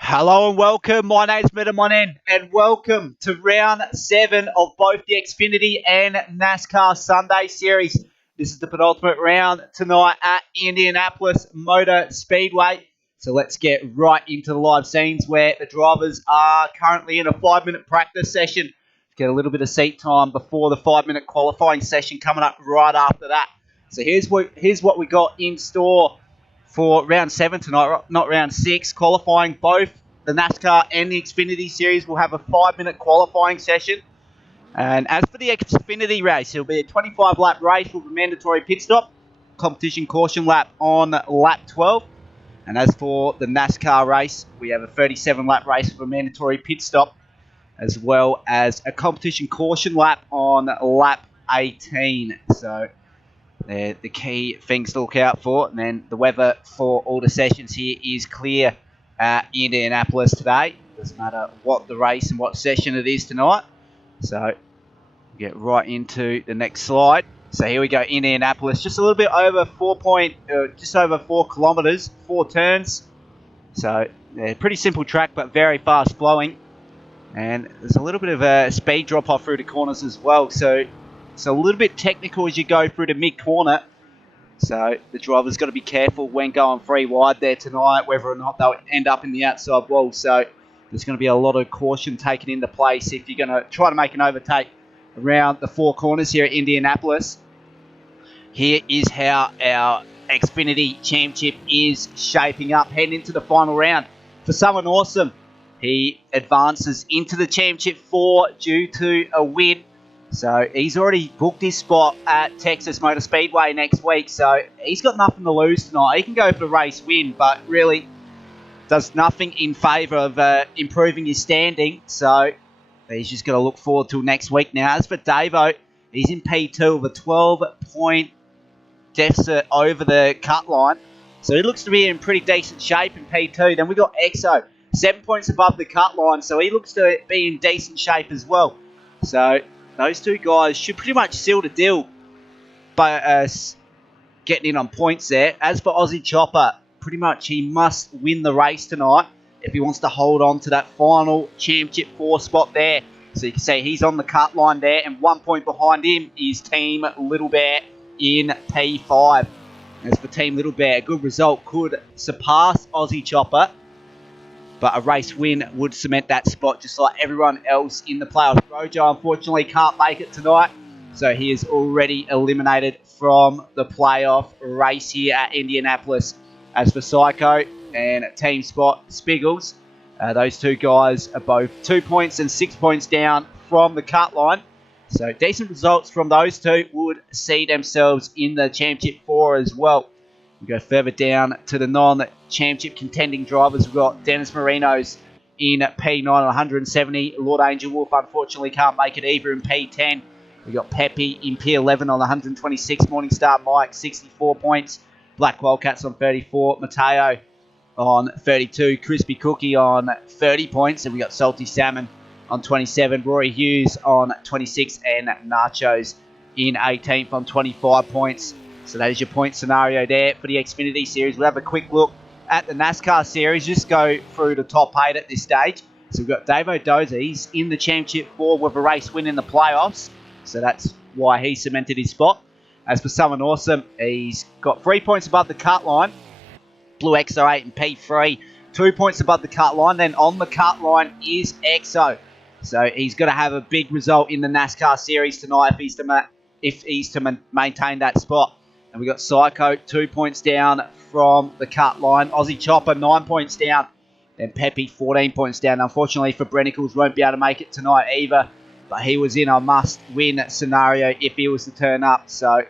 Hello and welcome. My name's Penultimate and welcome to round 7 of both the Xfinity and NASCAR Sunday Series. This is the penultimate round tonight at Indianapolis Motorspeedway. So let's get right into the live scenes where the drivers are currently in a 5-minute practice session. Get a little bit of seat time before the 5-minute qualifying session coming up right after that. So here's what we got in store for round 7 tonight, not round 6. Qualifying both the NASCAR and the Xfinity Series will have a 5-minute qualifying session. And as for the Xfinity race, it'll be a 25-lap race with a mandatory pit stop, competition caution lap on lap 12. And as for the NASCAR race, we have a 37-lap race with a mandatory pit stop, as well as a competition caution lap on lap 18. So they're the key things to look out for. And then the weather for all the sessions here is clear at Indianapolis today. Doesn't matter what the race and what session it is tonight. So get right into the next slide. So here we go, Indianapolis, just a little bit over just over 4 kilometers, 4 turns. So pretty simple track, but very fast flowing. And there's a little bit of a speed drop off through the corners as well. So it's a little bit technical as you go through the mid corner. So the driver's got to be careful when going 3 wide there tonight, whether or not they'll end up in the outside wall. So there's going to be a lot of caution taken into place if you're going to try to make an overtake around the 4 corners here at Indianapolis. Here is how our Xfinity Championship is shaping up, heading into the final round. For someone awesome, he advances into the Championship 4 due to a win. So he's already booked his spot at Texas Motorspeedway next week. So he's got nothing to lose tonight. He can go for the race win, but really does nothing in favour of improving his standing. So he's just got to look forward to next week now. As for Davo, he's in P2 with a 12-point deficit over the cut line. So he looks to be in pretty decent shape in P2. Then we got Exo, 7 points above the cut line. So he looks to be in decent shape as well. So those 2 guys should pretty much seal the deal by getting in on points there. As for Aussie Chopper, pretty much he must win the race tonight if he wants to hold on to that final Championship 4 spot there. So you can see he's on the cut line there, and 1 point behind him is Team Little Bear in P5. As for Team Little Bear, a good result could surpass Aussie Chopper, but a race win would cement that spot just like everyone else in the playoffs. Rojo unfortunately can't make it tonight, so he is already eliminated from the playoff race here at Indianapolis. As for Psycho and Team Spot Spiggles, those 2 guys are both 2 points and 6 points down from the cut line. So decent results from those 2 would see themselves in the Championship 4 as well. We go further down to the non-championship contending drivers. We've got Dennis Marinos in P9 on 170. Lord Angel Wolf unfortunately can't make it either in P10. We've got Pepe in P11 on 126. Morningstar Mike, 64 points. Black Wildcats on 34. Mateo on 32. Crispy Cookie on 30 points. And we got Salty Salmon on 27. Rory Hughes on 26. And Nachos in 18th on 25 points. So that is your point scenario there for the Xfinity Series. We'll have a quick look at the NASCAR Series. Just go through the top 8 at this stage. So we've got Davo Dozer. He's in the Championship 4 with a race win in the playoffs. So that's why he cemented his spot. As for someone awesome, he's got 3 points above the cut line. Blue XO8 and P3. 2 points above the cut line. Then on the cut line is Exo. So he's got to have a big result in the NASCAR Series tonight if he's to maintain that spot. And we got Psycho, 2 points down from the cut line. Aussie Chopper, 9 points down. Then Pepe, 14 points down. Unfortunately for Brennicles, won't be able to make it tonight either. But he was in a must-win scenario if he was to turn up. So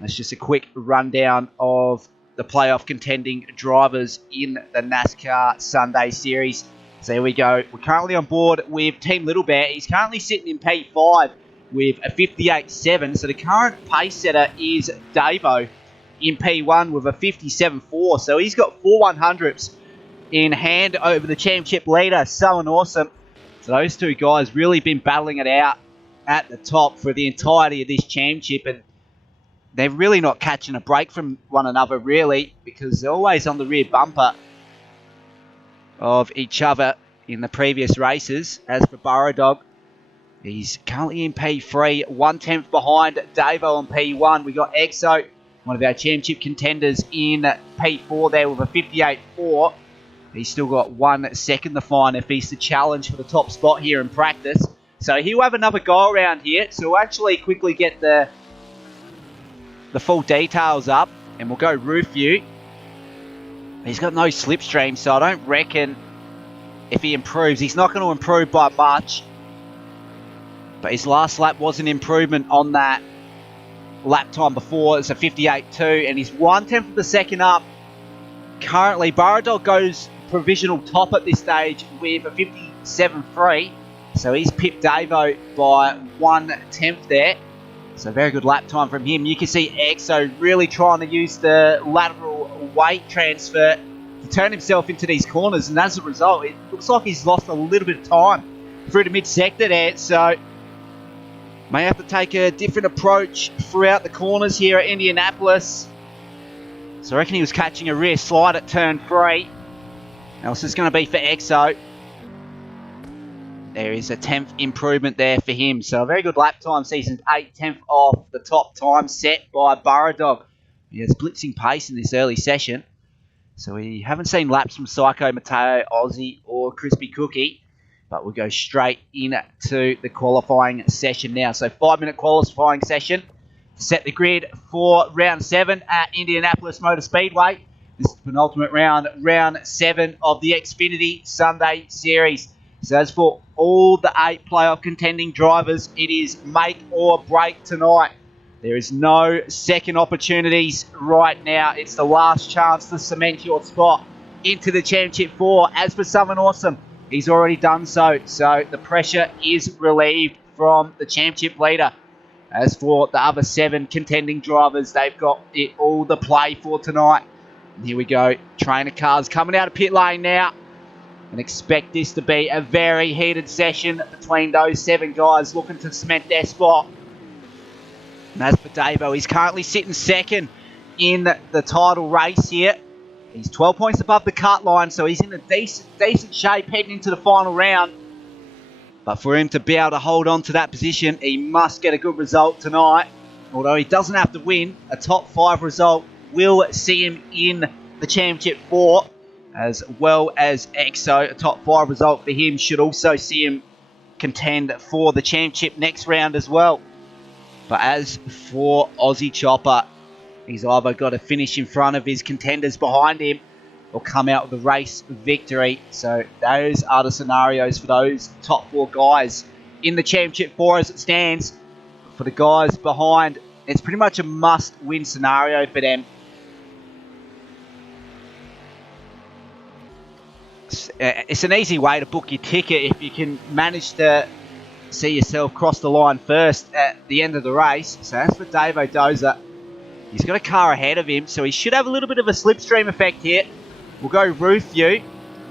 that's just a quick rundown of the playoff contending drivers in the NASCAR Sunday Series. So here we go. We're currently on board with Team Little Bear. He's currently sitting in P5 with a 58.7. So the current pace setter is Davo in P1 with a 57.4. So he's got 4 100ths in hand over the championship leader. So awesome. So those 2 guys really been battling it out at the top for the entirety of this championship. And they're really not catching a break from one another, really, because they're always on the rear bumper of each other in the previous races. As for Burrow Dog, he's currently in P3, 1/10 behind Davo on P1. We got Exo, one of our championship contenders, in P4 there with a 58.4. He's still got 1 second to find if he's to challenge for the top spot here in practice. So he'll have another go around here. So we'll actually quickly get the full details up, and we'll go roof view. He's got no slipstream, so I don't reckon if he improves, he's not going to improve by much. But his last lap was an improvement on that lap time before. It's a 58.2, and he's 1/10 of a second up currently Baradog goes provisional top at this stage with a 57.3. So he's pipped Davo by 1/10 there. So very good lap time from him. You can see Exo really trying to use the lateral weight transfer to turn himself into these corners. And as a result, it looks like he's lost a little bit of time through the mid-sector there. So may have to take a different approach throughout the corners here at Indianapolis. So I reckon he was catching a rear slide at turn 3. Now this is going to be for Exo. There is a 10th improvement there for him. So a very good lap time. Season's 8/10 off the top time set by Baradog. He has blitzing pace in this early session. So we haven't seen laps from Psycho, Mateo, Aussie or Crispy Cookie. But we'll go straight into the qualifying session now. So 5-minute qualifying session to set the grid for round 7 at Indianapolis Motorspeedway. This is the penultimate round, round 7 of the Xfinity Sunday Series. So as for all the 8 playoff contending drivers, it is make or break tonight. There is no second opportunities right now. It's the last chance to cement your spot into the Championship 4. As for Southern Awesome, he's already done so. So the pressure is relieved from the Championship leader. As for the other 7 contending drivers, they've got it all to play for tonight. And here we go. Trainer cars coming out of pit lane now. And expect this to be a very heated session between those 7 guys looking to cement their spot. And as for Davo, he's currently sitting second in the title race here. He's 12 points above the cut line, so he's in a decent shape heading into the final round. But for him to be able to hold on to that position, he must get a good result tonight. Although he doesn't have to win, a top 5 result will see him in the Championship 4. As well as Exo, a top 5 result for him should also see him contend for the Championship next round as well. But as for Aussie Chopper, he's either got to finish in front of his contenders behind him or come out with a race victory. So those are the scenarios for those top 4 guys in the Championship 4 as it stands. For the guys behind, it's pretty much a must-win scenario for them. It's an easy way to book your ticket if you can manage to see yourself cross the line first at the end of the race. So as for Davo Dozer, he's got a car ahead of him, so he should have a little bit of a slipstream effect here. We'll go roof view.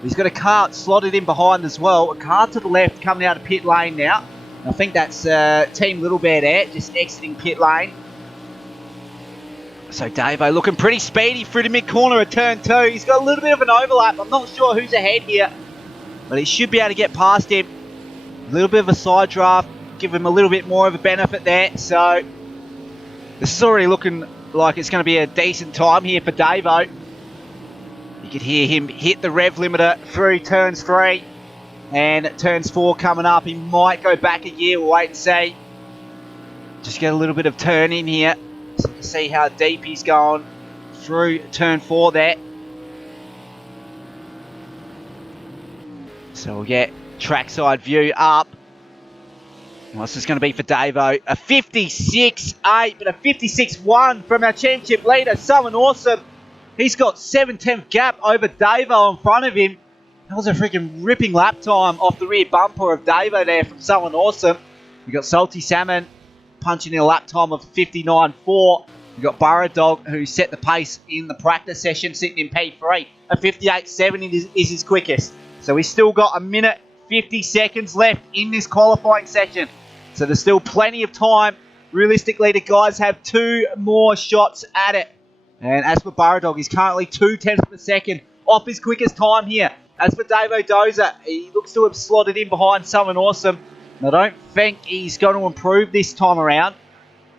He's got a car slotted in behind as well. A car to the left coming out of pit lane now. I think that's Team Little Bear there, just exiting pit lane. So Davo looking pretty speedy through the mid-corner of turn 2. He's got a little bit of an overlap. I'm not sure who's ahead here, but he should be able to get past him. A little bit of a side draft, give him a little bit more of a benefit there. So this is already looking like it's going to be a decent time here for Davo. You could hear him hit the rev limiter through turns 3 and turns 4 coming up. He might go back a gear. We'll wait and see. Just get a little bit of turn in here. So you can see how deep he's going through turn 4 there. So we'll get trackside view up. What's this going to be for Davo? A 56.8, but a 56.1 from our Championship leader, Southern Awesome. He's got 7/10 gap over Davo in front of him. That was a freaking ripping lap time off the rear bumper of Davo there from Southern Awesome. We got Salty Salmon punching in a lap time of 59.4. We've got Baradog, who set the pace in the practice session, sitting in P3. A 58.7 is his quickest. So we've still got a minute 50 seconds left in this qualifying session. So there's still plenty of time. Realistically, the guys have 2 more shots at it. And as for Baradog, he's currently 0.2 per second off his quickest time here. As for Davo Dozer, he looks to have slotted in behind Southern Awesome. And I don't think he's going to improve this time around,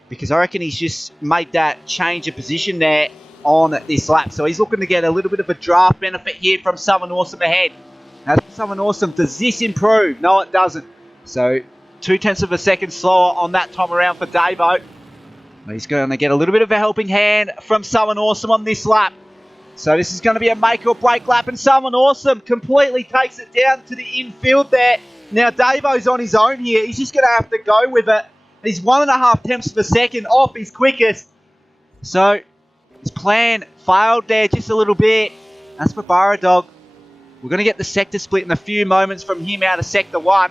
because I reckon he's just made that change of position there on this lap. So he's looking to get a little bit of a draft benefit here from Southern Awesome ahead. As for Southern Awesome, does this improve? No, it doesn't. So 0.2 of a second slower on that time around for Davo. He's going to get a little bit of a helping hand from Southern Awesome on this lap. So this is going to be a make or break lap, and Southern Awesome completely takes it down to the infield there. Now Davo's on his own here. He's just going to have to go with it. He's 1.5 per second off his quickest. So his plan failed there just a little bit. As for Burradog, we're going to get the sector split in a few moments from him out of Sector 1.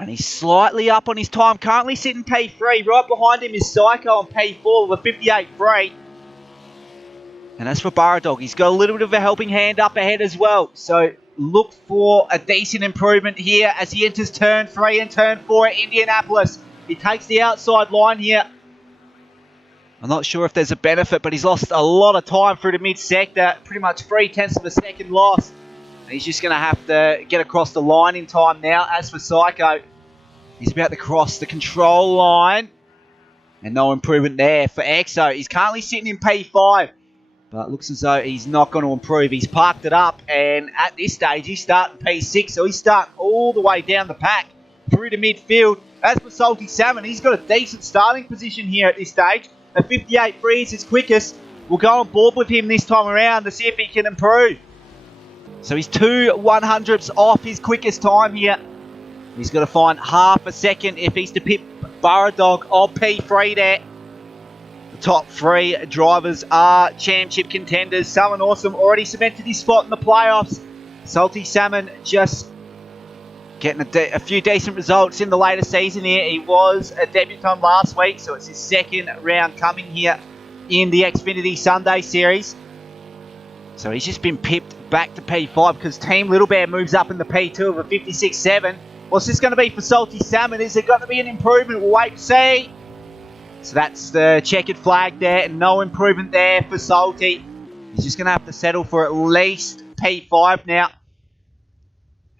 And he's slightly up on his time, currently sitting P3. Right behind him is Psycho on P4 with a 58.3. And as for Burradog, he's got a little bit of a helping hand up ahead as well. So look for a decent improvement here as he enters turn 3 and turn 4 at Indianapolis. He takes the outside line here. I'm not sure if there's a benefit, but he's lost a lot of time through the mid-sector. Pretty much 0.3 of a second loss. And he's just going to have to get across the line in time now. As for Psycho, he's about to cross the control line. And no improvement there for Exo. He's currently sitting in P5. But it looks as though he's not going to improve. He's parked it up. And at this stage, he's starting P6. So he's starting all the way down the pack through to midfield. As for Salty Salmon, he's got a decent starting position here at this stage. A 58.3 is his quickest. We'll go on board with him this time around to see if he can improve. So he's 2/100ths off his quickest time here. He's got to find half a second if he's to pit Burradog on P3 there. The top 3 drivers are championship contenders. Salmon Awesome already cemented his spot in the playoffs. Salty Salmon just getting a few decent results in the later season here. He was a debutant last week, so it's his second round coming here in the Xfinity Sunday Series. So he's just been pipped back to P5 because Team Little Bear moves up in the P2 of a 56.7. What's this going to be for Salty Salmon? Is there going to be an improvement? We'll wait to see. So that's the checkered flag there, and no improvement there for Salty. He's just going to have to settle for at least P5 now.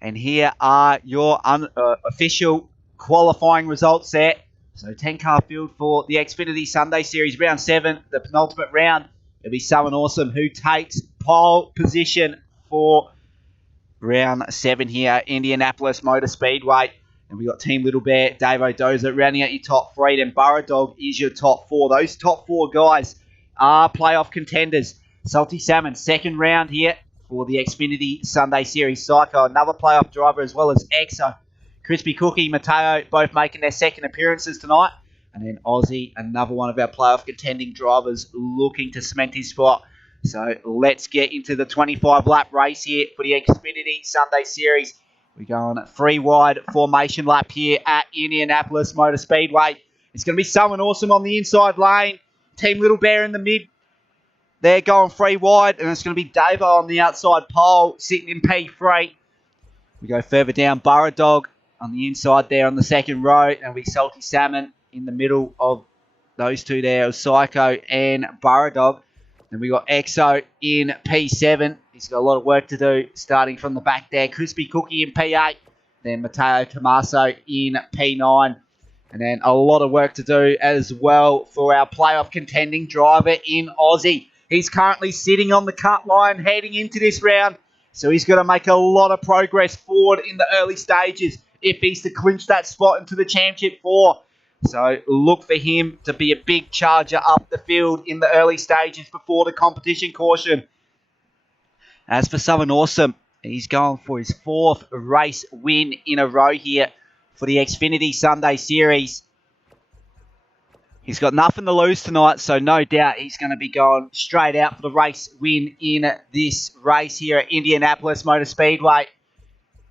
And here are your official qualifying results there. So 10-car field for the Xfinity Sunday Series Round 7, the penultimate round. It'll be Salmon Awesome who takes pole position for Round 7 here, Indianapolis Motorspeedway. And we've got Team Little Bear, Dave O'Doza rounding out your top 3. Then Burradog is your top 4. Those top 4 guys are playoff contenders. Salty Salmon, second round here for the Xfinity Sunday Series. Psycho, another playoff driver, as well as Exo. Crispy Cookie, Mateo, both making their second appearances tonight. And then Aussie, another one of our playoff contending drivers looking to cement his spot. So let's get into the 25-lap race here for the Xfinity Sunday Series. We're going 3-wide formation lap here at Indianapolis Motorspeedway. It's going to be Salmon Awesome on the inside lane. Team Little Bear in the mid. They're going 3-wide, and it's going to be Davo on the outside pole, sitting in P3. We go further down, Burradog on the inside there on the second row, and we Salty Salmon in the middle of those two there, Psycho and Burradog. Then we got Exo in P7. He's got a lot of work to do, starting from the back there. Crispy Cookie in P8. Then Mateo Tommaso in P9. And then a lot of work to do as well for our playoff contending driver in Aussie. He's currently sitting on the cut line heading into this round. So he's got to make a lot of progress forward in the early stages if he's to clinch that spot into the Championship 4. So look for him to be a big charger up the field in the early stages before the competition caution. As for Salmon Awesome, he's going for his 4th race win in a row here for the Xfinity Sunday Series. He's got nothing to lose tonight, so no doubt he's going to be going straight out for the race win in this race here at Indianapolis Motorspeedway.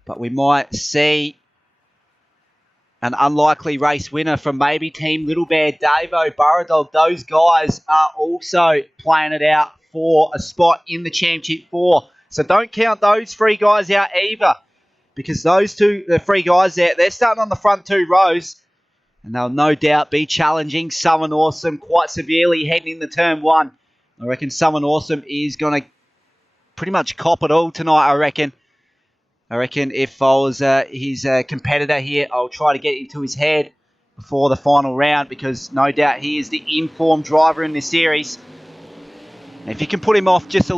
But we might see an unlikely race winner from maybe Team Little Bear, Davo, Burradog. Those guys are also playing it out for a spot in the Championship 4. So don't count those 3 guys out either, because those 3 guys there, they're starting on the front 2 rows. And they'll no doubt be challenging Salmon Awesome quite severely heading into turn 1. I reckon Salmon Awesome is going to pretty much cop it all tonight, I reckon. If I was his competitor here, I'll try to get into his head before the final round, because no doubt he is the informed driver in this series. And if you can put him off just a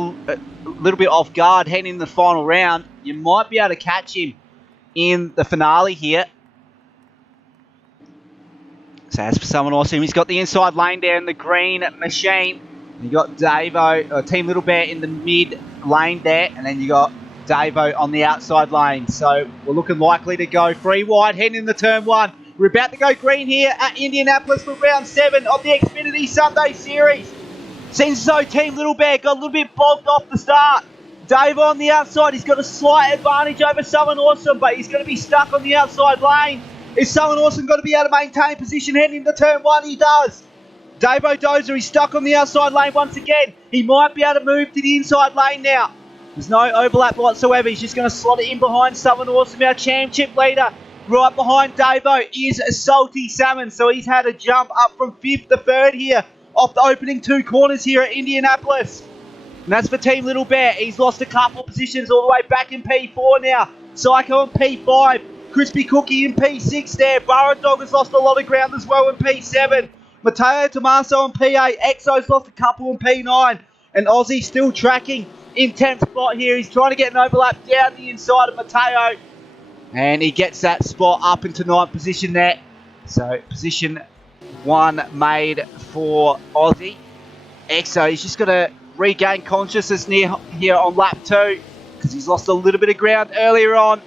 little bit off guard heading in the final round, you might be able to catch him in the finale here. So as for Salmon Awesome, he's got the inside lane there in the green machine. You got Davo, Team Little Bear in the mid lane there, and then you got Davo on the outside lane. So we're looking likely to go 3-wide heading into turn 1. We're about to go green here at Indianapolis for round 7 of the Xfinity Sunday Series. Seems as though Team Little Bear got a little bit bogged off the start. Dave on the outside, he's got a slight advantage over Southern Awesome, but he's going to be stuck on the outside lane. Is Southern Awesome going to be able to maintain position heading into turn 1? He does. Dave O'Dozer, he's stuck on the outside lane once again. He might be able to move to the inside lane now. There's no overlap whatsoever. He's just going to slot it in behind Southern Awesome, our championship leader. Right behind Davo is Salty Salmon, so he's had a jump up from 5th to 3rd here off the opening 2 corners here at Indianapolis. And that's for Team Little Bear. He's lost a couple positions all the way back in P4 now. Psycho in P5. Crispy Cookie in P6 there. Burrow Dog has lost a lot of ground as well in P7. Mateo Tomaso in P8. Exo's lost a couple in P9. And Aussie still tracking in 10th spot here. He's trying to get an overlap down the inside of Mateo. And he gets that spot up into 9th position there. So position 1 made for Aussie. Exo, he's just got to regain consciousness near here on lap 2 because he's lost a little bit of ground earlier on.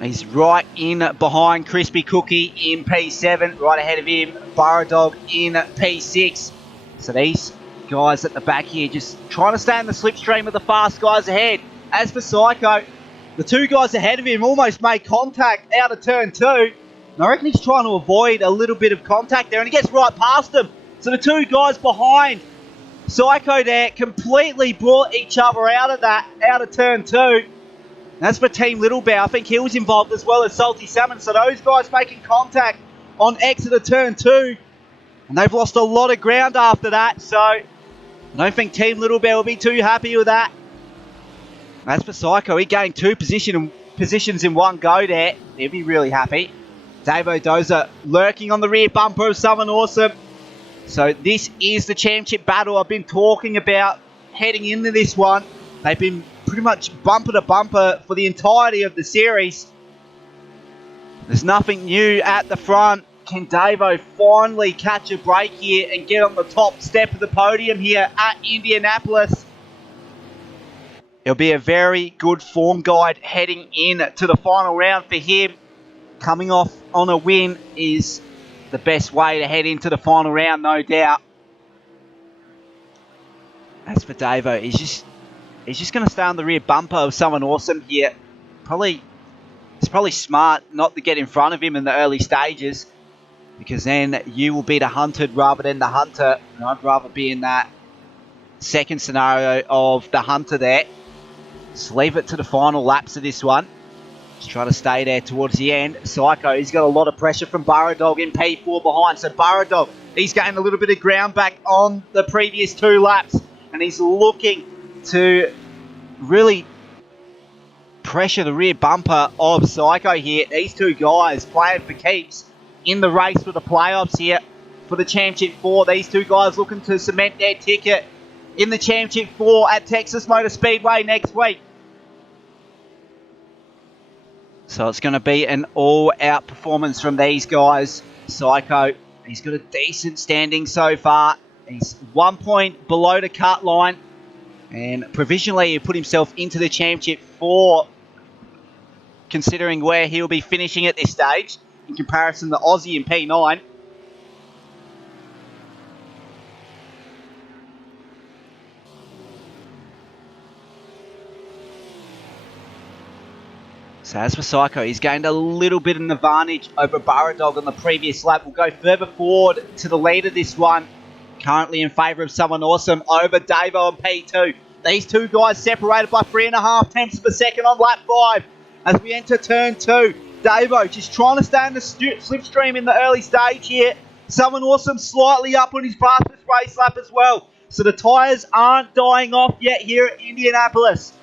He's right in behind Crispy Cookie in P7, right ahead of him, Burrow Dog in P6. So these guys at the back here just trying to stay in the slipstream of the fast guys ahead. As for Psycho, the 2 guys ahead of him almost made contact out of turn 2. And I reckon he's trying to avoid a little bit of contact there, and he gets right past them. So the 2 guys behind Psycho there completely brought each other out of turn 2. That's for Team Little Bear. I think he was involved as well as Salty Salmon. So those guys making contact on exit of turn 2. And they've lost a lot of ground after that. So I don't think Team Little Bear will be too happy with that. That's for Psycho. He gained 2 positions in one go there. He'll be really happy. Dave O'Dozer lurking on the rear bumper of Southern Awesome. So this is the championship battle I've been talking about heading into this one. They've been pretty much bumper to bumper for the entirety of the series. There's nothing new at the front. Can Davo finally catch a break here and get on the top step of the podium here at Indianapolis? It'll be a very good form guide heading in to the final round for him. Coming off on a win is the best way to head into the final round, no doubt. As for Davo, he's just going to stay on the rear bumper of someone awesome here. It's probably smart not to get in front of him in the early stages, because then you will be the hunted rather than the hunter. And I'd rather be in that second scenario of the hunter there. Just leave it to the final laps of this one. Just try to stay there towards the end. Psycho, he's got a lot of pressure from Burrow Dog in P4 behind. So Burrow Dog, he's gained a little bit of ground back on the previous 2 laps. And he's looking to really pressure the rear bumper of Psycho here. These 2 guys playing for keeps in the race for the playoffs here for the Championship 4. These 2 guys looking to cement their ticket in the Championship 4 at Texas Motorspeedway next week. So it's going to be an all-out performance from these guys. Psycho, he's got a decent standing so far. He's 1 point below the cut line. And provisionally he put himself into the Championship 4, considering where he'll be finishing at this stage in comparison to Aussie in P9. So as for Psycho, he's gained a little bit of an advantage over Burrow Dog on the previous lap. We'll go further forward to the lead of this one. Currently in favour of someone awesome over Davo on P2. These 2 guys separated by 3.5 tenths of a second on lap 5. As we enter turn 2, Davo just trying to stay in the slipstream in the early stage here. Someone awesome slightly up on his fastest race lap as well. So the tyres aren't dying off yet here at Indianapolis.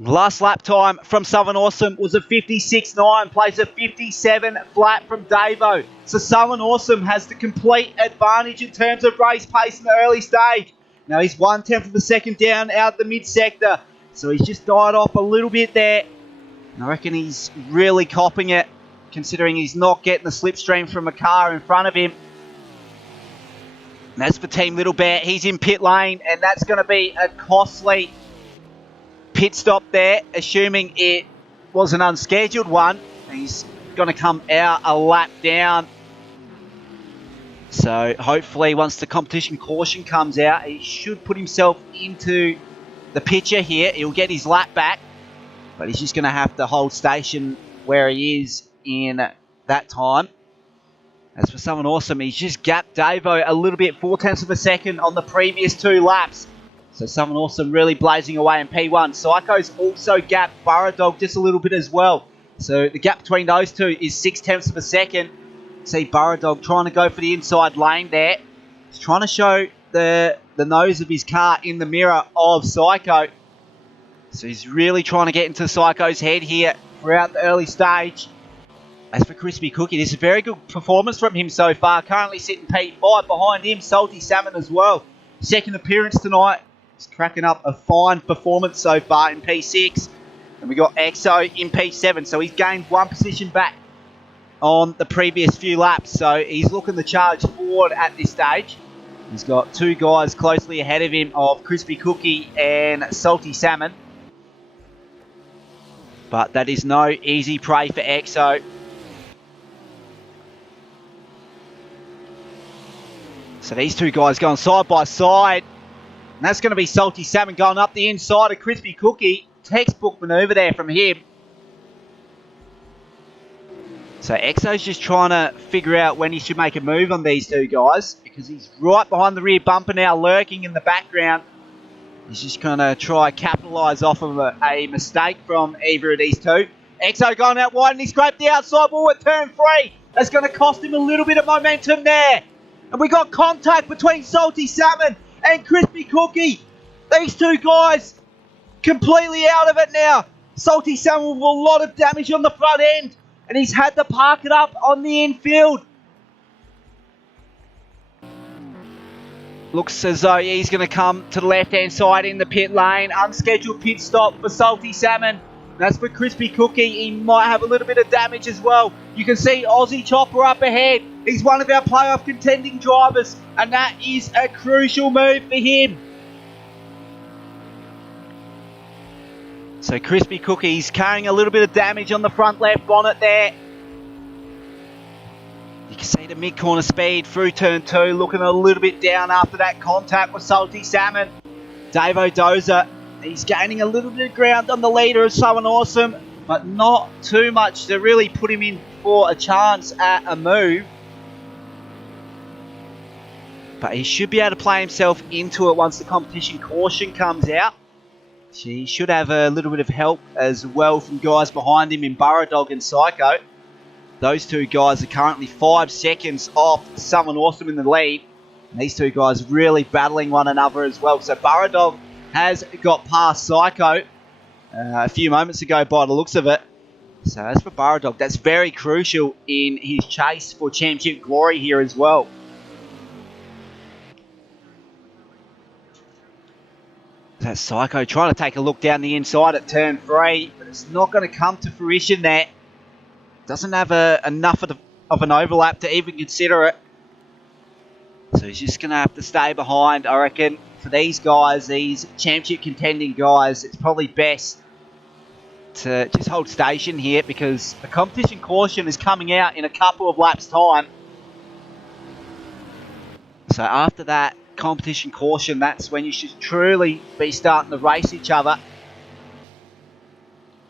Last lap time from Southern Awesome was a 56.9, plays a 57 flat from Davo. So Southern Awesome has the complete advantage in terms of race pace in the early stage. Now he's 1 tenth of a second down out the mid-sector. So he's just died off a little bit there. And I reckon he's really copping it, considering he's not getting the slipstream from a car in front of him. And that's for Team Little Bear. He's in pit lane, and that's going to be a costly pit stop there, assuming it was an unscheduled one. He's going to come out a lap down. So hopefully once the competition caution comes out, he should put himself into the picture here. He'll get his lap back, but he's just going to have to hold station where he is in that time. As for someone awesome, he's just gapped Davo a little bit, 0.4 of a second on the previous 2 laps. So someone awesome really blazing away in P1. Psycho's also gapped Burradog just a little bit as well. So the gap between those two is 0.6 of a second. See Burradog trying to go for the inside lane there. He's trying to show the nose of his car in the mirror of Psycho. So he's really trying to get into Psycho's head here throughout the early stage. As for Crispy Cookie, this is a very good performance from him so far. Currently sitting P5 behind him, Salty Salmon as well. Second appearance tonight. He's cracking up a fine performance so far in P6. And we got Exo in P7, so he's gained 1 position back on the previous few laps. So he's looking to charge forward at this stage. He's got 2 guys closely ahead of him of Crispy Cookie and Salty Salmon. But that is no easy prey for Exo. So these 2 guys going side by side. And that's going to be Salty Salmon going up the inside of Crispy Cookie. Textbook manoeuvre there from him. So Exo's just trying to figure out when he should make a move on these 2 guys, because he's right behind the rear bumper now, lurking in the background. He's just going to try capitalise off of a mistake from either of these 2. Exo going out wide and he scraped the outside wall at turn 3. That's going to cost him a little bit of momentum there. And we got contact between Salty Salmon and Crispy Cookie. These 2 guys completely out of it now. Salty Salmon with a lot of damage on the front end. And he's had to park it up on the infield. Looks as though he's going to come to the left-hand side in the pit lane. Unscheduled pit stop for Salty Salmon. That's for Crispy Cookie. He might have a little bit of damage as well. You can see Aussie Chopper up ahead. He's one of our playoff contending drivers. And that is a crucial move for him. So Crispy Cookie's carrying a little bit of damage on the front left bonnet there. You can see the mid-corner speed through turn 2. Looking a little bit down after that contact with Salty Salmon. Davo Dozer. He's gaining a little bit of ground on the leader of Someone Awesome, but not too much to really put him in for a chance at a move. But he should be able to play himself into it once the competition caution comes out. He should have a little bit of help as well from guys behind him in Burradog and Psycho. Those 2 guys are currently 5 seconds off Someone Awesome in the lead. And these 2 guys really battling one another as well. So Burradog has got past Psycho a few moments ago by the looks of it. So as for Burradog, that's very crucial in his chase for championship glory here as well. That's Psycho trying to take a look down the inside at turn 3, but it's not going to come to fruition there. Doesn't have enough of an overlap to even consider it. So he's just going to have to stay behind, I reckon. For these guys, these championship contending guys, it's probably best to just hold station here, because the competition caution is coming out in a couple of laps' time. So after that competition caution, that's when you should truly be starting to race each other.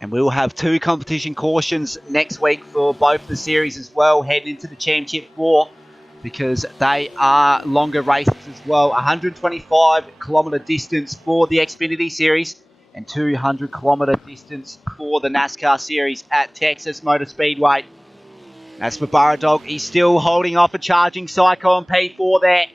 And we will have 2 competition cautions next week for both the series as well, heading into the Championship 4, because they are longer races as well. 125-kilometre distance for the Xfinity Series and 200-kilometre distance for the NASCAR Series at Texas Motorspeedway. As for Burradog, he's still holding off a charging Psycho on P4 there.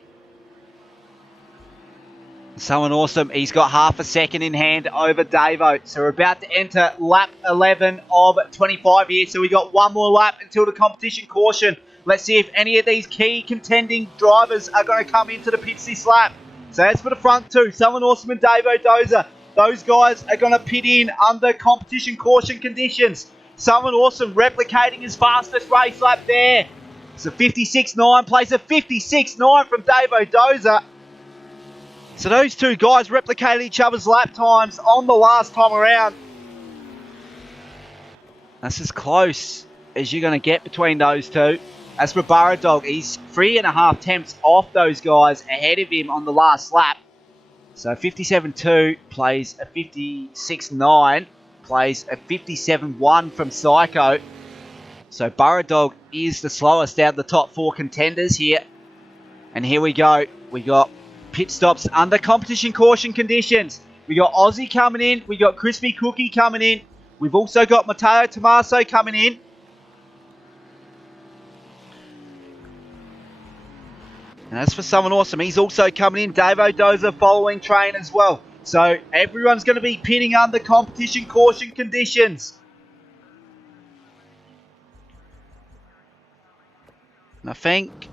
Someone Awesome, he's got half a second in hand over Davo. So we're about to enter lap 11 of 25 here. So we got 1 more lap until the competition caution. Let's see if any of these key contending drivers are going to come into the pits this lap. So that's for the front 2, Someone Awesome and Davo Dozer. Those guys are going to pit in under competition caution conditions. Someone Awesome replicating his fastest race lap there. It's a 56.9, place a 56.9 from Davo Dozer. So those 2 guys replicated each other's lap times on the last time around. That's as close as you're going to get between those 2. As for Burradog, he's 3.5 tenths off those guys ahead of him on the last lap. So 57.2 plays a 56.9, plays a 57.1 from Psycho. So Burradog is the slowest out of the top 4 contenders here. And here we go. We got pit stops under competition caution conditions. We got Aussie coming in. We got Crispy Cookie coming in. We've also got Matteo Tommaso coming in. And as for someone awesome, he's also coming in. Davo Dozer following train as well. So everyone's going to be pitting under competition caution conditions. And I think...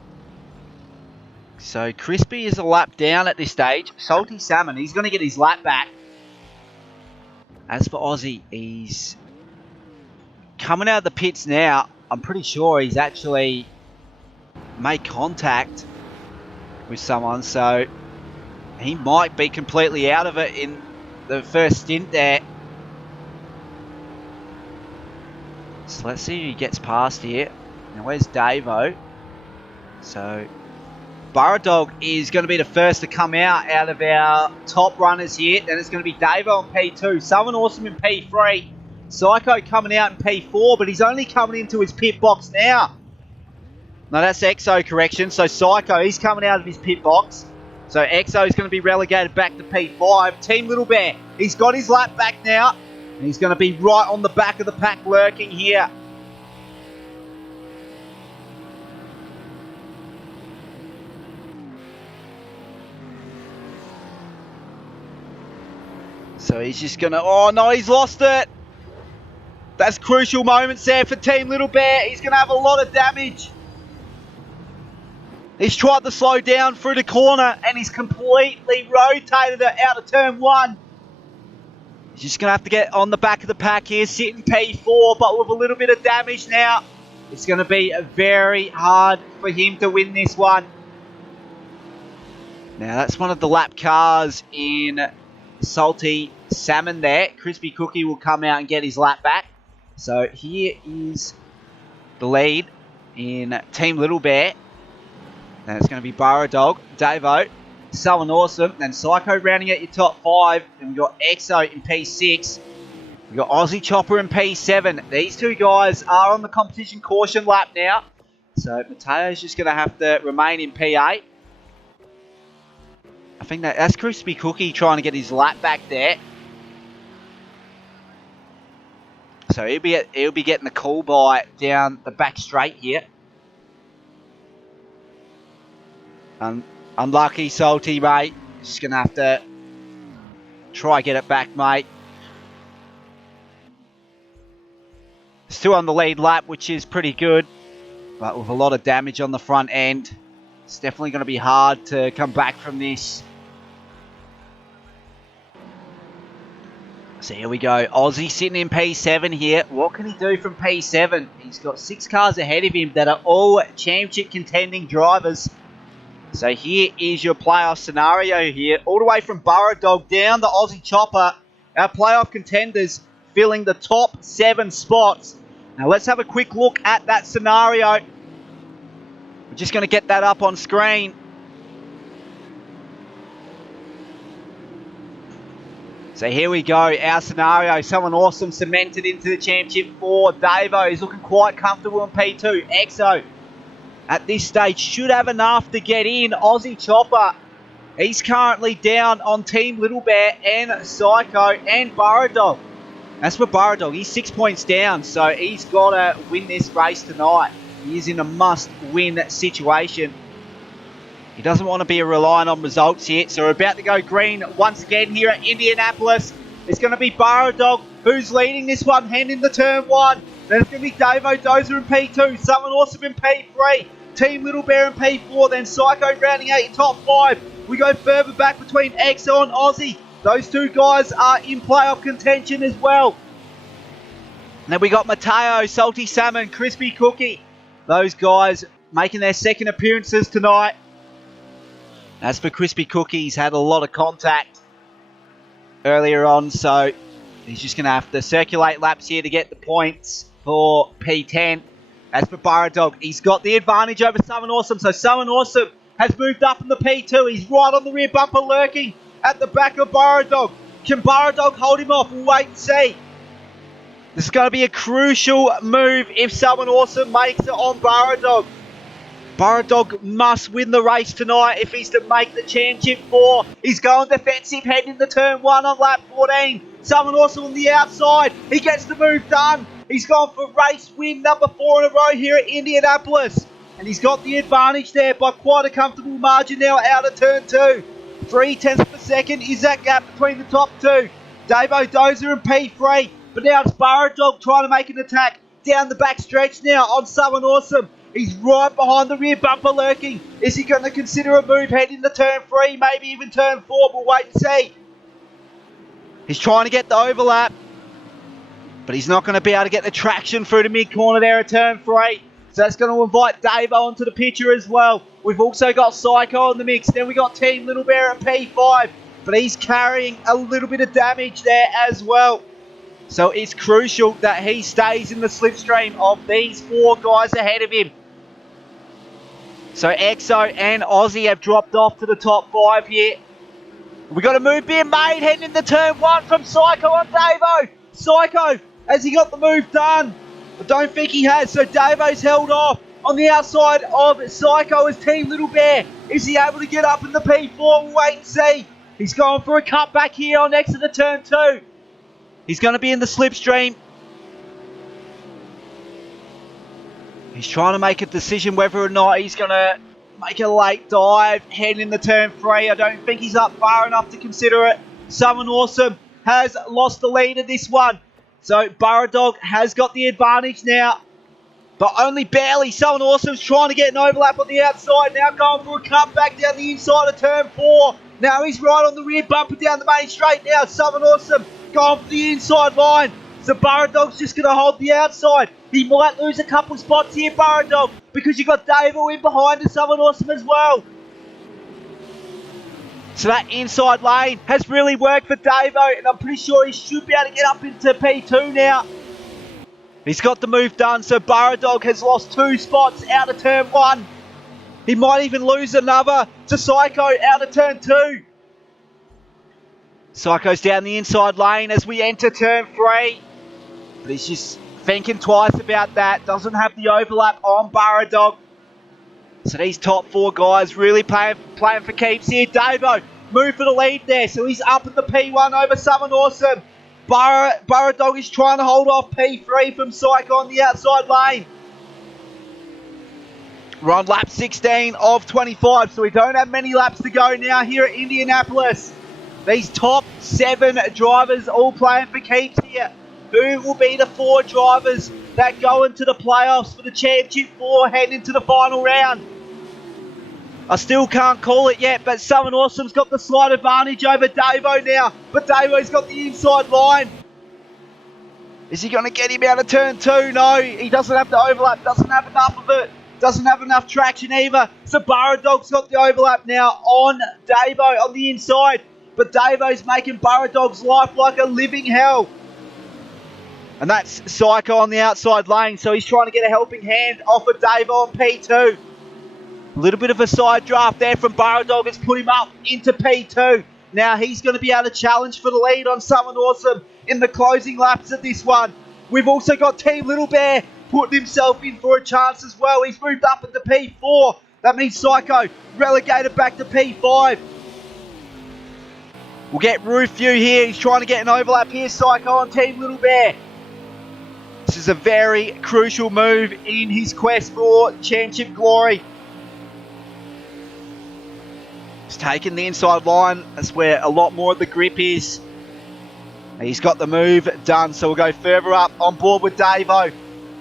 So Crispy is a lap down at this stage. Salty Salmon, he's going to get his lap back. As for Aussie, he's coming out of the pits now. I'm pretty sure he's actually made contact with someone, so he might be completely out of it in the first stint there. So let's see who he gets past here. Now where's Davo? So Burradog is going to be the first to come out of our top runners here. Then it's going to be Davo in P2. Someone awesome in P3. Psycho coming out in P4, but he's only coming into his pit box now. No, that's EXO correction. So Psycho, he's coming out of his pit box. So EXO is going to be relegated back to P5. Team Little Bear, he's got his lap back now. And he's going to be right on the back of the pack lurking here. So he's just going to... Oh, no, he's lost it. That's crucial moments there for Team Little Bear. He's going to have a lot of damage. He's tried to slow down through the corner and he's completely rotated it out of turn 1. He's just going to have to get on the back of the pack here, sitting P4, but with a little bit of damage now. It's going to be very hard for him to win this one. Now, that's one of the lap cars in Salty Salmon there. Crispy Cookie will come out and get his lap back. So here is the lead in Team Little Bear. And it's going to be Burradog, Davo, Someone Awesome, then Psycho rounding out your top 5. And we've got EXO in P6. We've got Aussie Chopper in P7. These two guys are on the competition caution lap now. So Mateo's just going to have to remain in P8. I think that's Crispy Cookie trying to get his lap back there. So he'll be getting the call by down the back straight here. Unlucky, Salty, mate. Just going to have to try get it back, mate. Still on the lead lap, which is pretty good. But with a lot of damage on the front end, it's definitely going to be hard to come back from this. So here we go. Aussie sitting in P7 here. What can he do from P7? He's got 6 cars ahead of him that are all championship contending drivers. So here is your playoff scenario here. All the way from Burradog down the Aussie Chopper. Our playoff contenders filling the top 7 spots. Now let's have a quick look at that scenario. We're just going to get that up on screen. So here we go, our scenario. Someone Awesome cemented into the championship for Davo. He's looking quite comfortable in P2. EXO at this stage should have enough to get in. Aussie Chopper, he's currently down on Team Little Bear and Psycho and Burradog. As for Burradog, he's 6 points down, so he's got to win this race tonight. He is in a must-win situation. He doesn't want to be relying on results yet, so we're about to go green once again here at Indianapolis. It's going to be Burradog who's leading this one, heading to turn 1. Then it's going to be Davo Dozer in P2, Someone Awesome in P3, Team Little Bear in P4, then Psycho rounding out your top 5. We go further back between EXO and Aussie. Those two guys are in playoff contention as well. And then we got Mateo, Salty Salmon, Crispy Cookie. Those guys making their second appearances tonight. As for Crispy Cookie, he's had a lot of contact earlier on, so he's just going to have to circulate laps here to get the points for P10. As for Burradog, he's got the advantage over Southern Awesome. So Southern Awesome has moved up in the P2. He's right on the rear bumper, lurking at the back of Burradog. Can Burradog hold him off? We'll wait and see. This is going to be a crucial move if Southern Awesome makes it on Burradog. Burradog must win the race tonight if he's to make the championship 4. He's going defensive, heading into turn 1 on lap 14. Southern Awesome on the outside. He gets the move done. He's gone for race win number 4 in a row here at Indianapolis. And he's got the advantage there by quite a comfortable margin now out of turn 2. 0.3 per second is that gap between the top two. Davo, Dozer and P3. But now it's Burradog trying to make an attack down the back stretch now on Southern Awesome. He's right behind the rear bumper lurking. Is he going to consider a move heading into turn 3, maybe even turn 4? We'll wait and see. He's trying to get the overlap, but he's not going to be able to get the traction through the mid-corner there at turn 3. So that's going to invite Davo onto the picture as well. We've also got Psycho in the mix. Then we got Team Little Bear at P5, but he's carrying a little bit of damage there as well. So it's crucial that he stays in the slipstream of these 4 guys ahead of him. So Exo and Aussie have dropped off to the top 5 here. We've got a move being made heading into turn 1 from Psycho on Davo. Psycho, has he got the move done? I don't think he has, so Davo's held off. On the outside of Psycho is Team Little Bear. Is he able to get up in the P4? We'll wait and see. He's going for a cutback here on exit to turn 2. He's going to be in the slipstream. He's trying to make a decision whether or not he's going to make a late dive heading into turn 3. I don't think he's up far enough to consider it. Southern Awesome has lost the lead of this one. So Burradog has got the advantage now, but only barely. Southern Awesome's trying to get an overlap on the outside. Now going for a cutback down the inside of turn 4. Now he's right on the rear bumper down the main straight now. Southern Awesome going for the inside line. So Burradog's just going to hold the outside. He might lose a couple spots here, Burradog, because you've got Davo in behind the Southern Awesome as well. So that inside lane has really worked for Davo, and I'm pretty sure he should be able to get up into P2 now. He's got the move done, so Burradog has lost 2 spots out of turn 1. He might even lose another to Psycho out of turn 2. Psycho's down the inside lane as we enter turn 3. But he's just thinking twice about that. Doesn't have the overlap on Burradog. So these top 4 guys really playing for keeps here. Davo, move for the lead there. So he's up at the P1 over Southern Awesome. Burradog is trying to hold off P3 from Psycho on the outside lane. We're on lap 16 of 25, so we don't have many laps to go now here at Indianapolis. These top 7 drivers all playing for keeps here. Who will be the 4 drivers that go into the playoffs for the Championship 4 heading into the final round? I still can't call it yet, but Southern Awesome's got the slight advantage over Davo now. But Davo's got the inside line. Is he going to get him out of turn 2? No, he doesn't have the overlap, doesn't have enough of it. Doesn't have enough traction either. So Burradog's got the overlap now on Davo on the inside. But Davo's making Burradog's life like a living hell. And that's Psycho on the outside lane, so he's trying to get a helping hand off of Davo on P2. A little bit of a side draft there from Burradog has put him up into P2. Now he's going to be able to challenge for the lead on Southern Awesome in the closing laps of this one. We've also got Team Little Bear putting himself in for a chance as well. He's moved up into P4. That means Psycho relegated back to P5. We'll get Rufio here. He's trying to get an overlap here. Psycho on Team Little Bear. This is a very crucial move in his quest for championship glory. He's taken the inside line. That's where a lot more of the grip is. He's got the move done, so we'll go further up on board with Davo.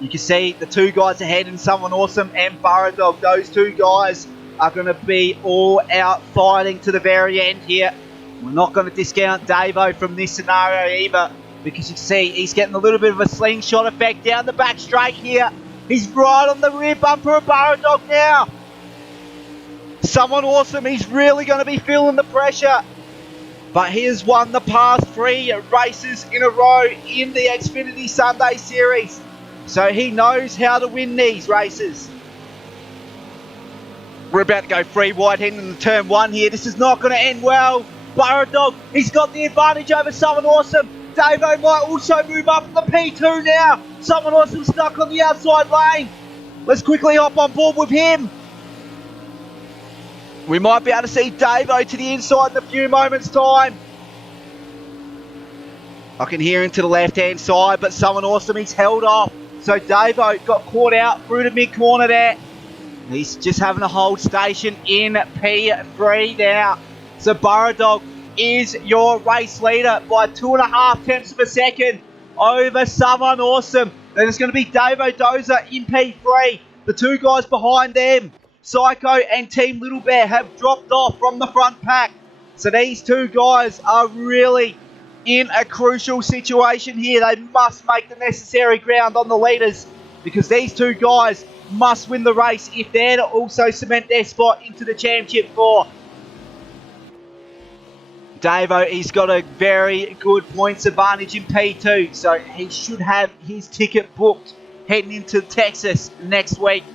You can see the 2 guys ahead in Southern Awesome and Burradog. Those 2 guys are going to be all out fighting to the very end here. We're not going to discount Davo from this scenario either, because you can see he's getting a little bit of a slingshot effect down the back straight here. He's right on the rear bumper of Burradog now. Someone awesome. He's really going to be feeling the pressure. But he has won the past 3 races in a row in the Xfinity Sunday Series. So he knows how to win these races. We're about to go free wide heading into turn 1 here. This is not going to end well. Burradog, he's got the advantage over Someone Awesome. Davo might also move up to the P2 now. Someone Awesome stuck on the outside lane. Let's quickly hop on board with him. We might be able to see Davo to the inside in a few moments' time. I can hear him to the left-hand side, but Someone Awesome, he's held off. So Davo got caught out through the mid-corner there. He's just having a hold station in P3 now. So Burradog is your race leader by 2.5 tenths of a second over Someone Awesome. Then it's going to be Davo Dozer in P3. The two guys behind them, Psycho and Team Little Bear, have dropped off from the front pack. So these two guys are really in a crucial situation here. They must make the necessary ground on the leaders because these two guys must win the race if they're to also cement their spot into the Championship 4. Davo, he's got a very good points advantage in P2, so he should have his ticket booked heading into Texas next week.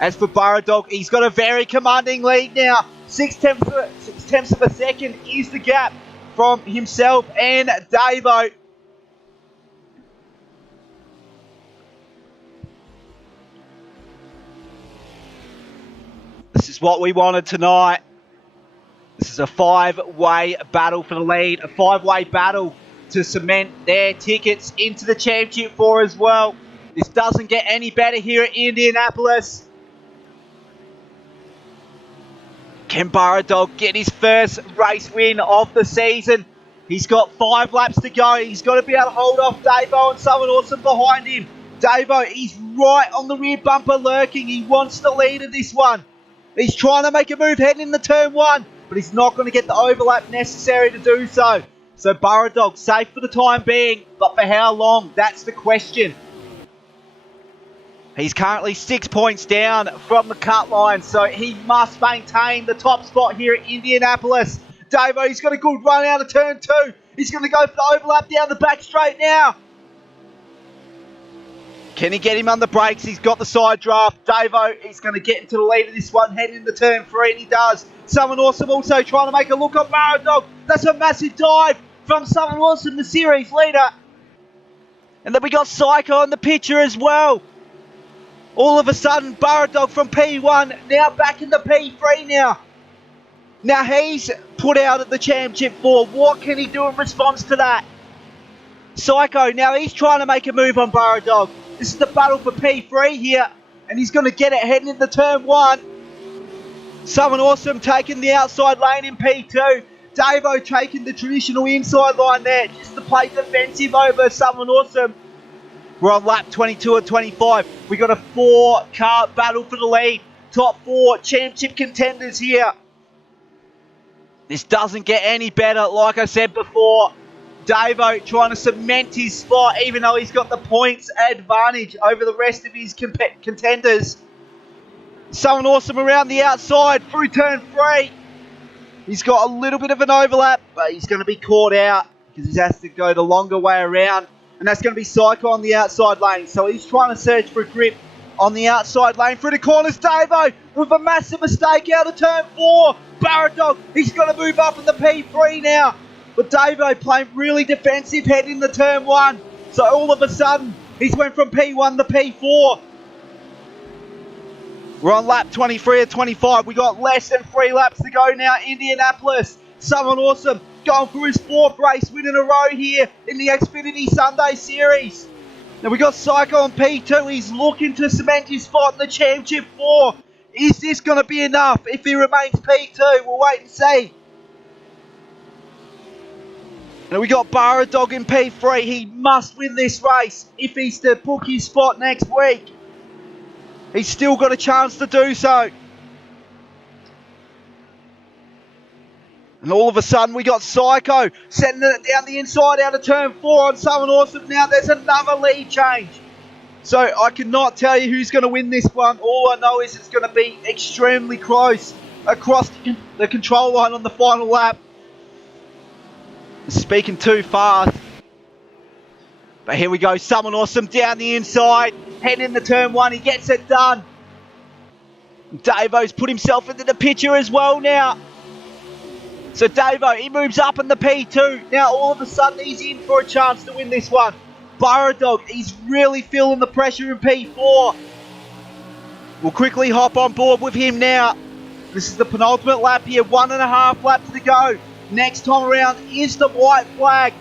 As for Burradog, he's got a very commanding lead now. 6 tenths of a second is the gap from himself and Davo. This is what we wanted tonight. This is a 5-way battle for the lead. A 5-way battle to cement their tickets into the Championship 4 as well. This doesn't get any better here at Indianapolis. Can Burradog get his first race win of the season? He's got 5 laps to go. He's got to be able to hold off Davo and Someone Awesome behind him. Davo, he's right on the rear bumper lurking. He wants the lead of this one. He's trying to make a move heading into turn 1, but he's not going to get the overlap necessary to do so. So Burradog safe for the time being, but for how long? That's the question. He's currently 6 points down from the cut line, so he must maintain the top spot here at Indianapolis. Davo, he's got a good run out of turn 2. He's going to go for the overlap down the back straight now. Can he get him on the brakes? He's got the side draft. Davo, he's going to get into the lead of this one, heading into turn 3, and he does. Someone Awesome also trying to make a look on Burradog. That's a massive dive from Someone Awesome, the series leader. And then we got Psycho on the picture as well. All of a sudden, Burradog from P1, now back into P3 now. Now he's put out at the Championship 4. What can he do in response to that? Psycho, now he's trying to make a move on Burradog. This is the battle for P3 here, and he's going to get it heading into turn 1. Someone Awesome taking the outside lane in P2. Davo taking the traditional inside line there, just to play defensive over Someone Awesome. We're on lap 22 and 25. We got a 4-car battle for the lead. Top 4 championship contenders here. This doesn't get any better, like I said before. Davo trying to cement his spot, even though he's got the points advantage over the rest of his contenders. Someone Awesome around the outside through turn 3. He's got a little bit of an overlap, but he's going to be caught out because he has to go the longer way around. And that's going to be Psycho on the outside lane. So he's trying to search for a grip on the outside lane through the corners. Davo with a massive mistake out of turn 4. Burradog, he's got to move up in the P3 now. But Davo playing really defensive heading into turn 1. So all of a sudden, he's went from P1 to P4. We're on lap 23 and 25. We got less than 3 laps to go now. Indianapolis. Someone Awesome going for his 4th race win in a row here in the Xfinity Sunday Series. Now we got Psycho on P2. He's looking to cement his spot in the Championship 4. Is this going to be enough if he remains P2? We'll wait and see. Now we got Burradog in P3. He must win this race if he's to book his spot next week. He's still got a chance to do so. And all of a sudden we got Psycho setting it down the inside out of turn 4 on Someone Awesome. Now there's another lead change. So I cannot tell you who's going to win this one. All I know is it's going to be extremely close across the control line on the final lap. Speaking too fast. But here we go, someone awesome down the inside. Heading into turn 1, he gets it done. Davo's put himself into the picture as well now. So Davo, he moves up in the P2. Now all of a sudden he's in for a chance to win this one. Burrow Dog, he's really feeling the pressure in P4. We'll quickly hop on board with him now. This is the penultimate lap here, 1.5 laps to go. Next time around is the white flag.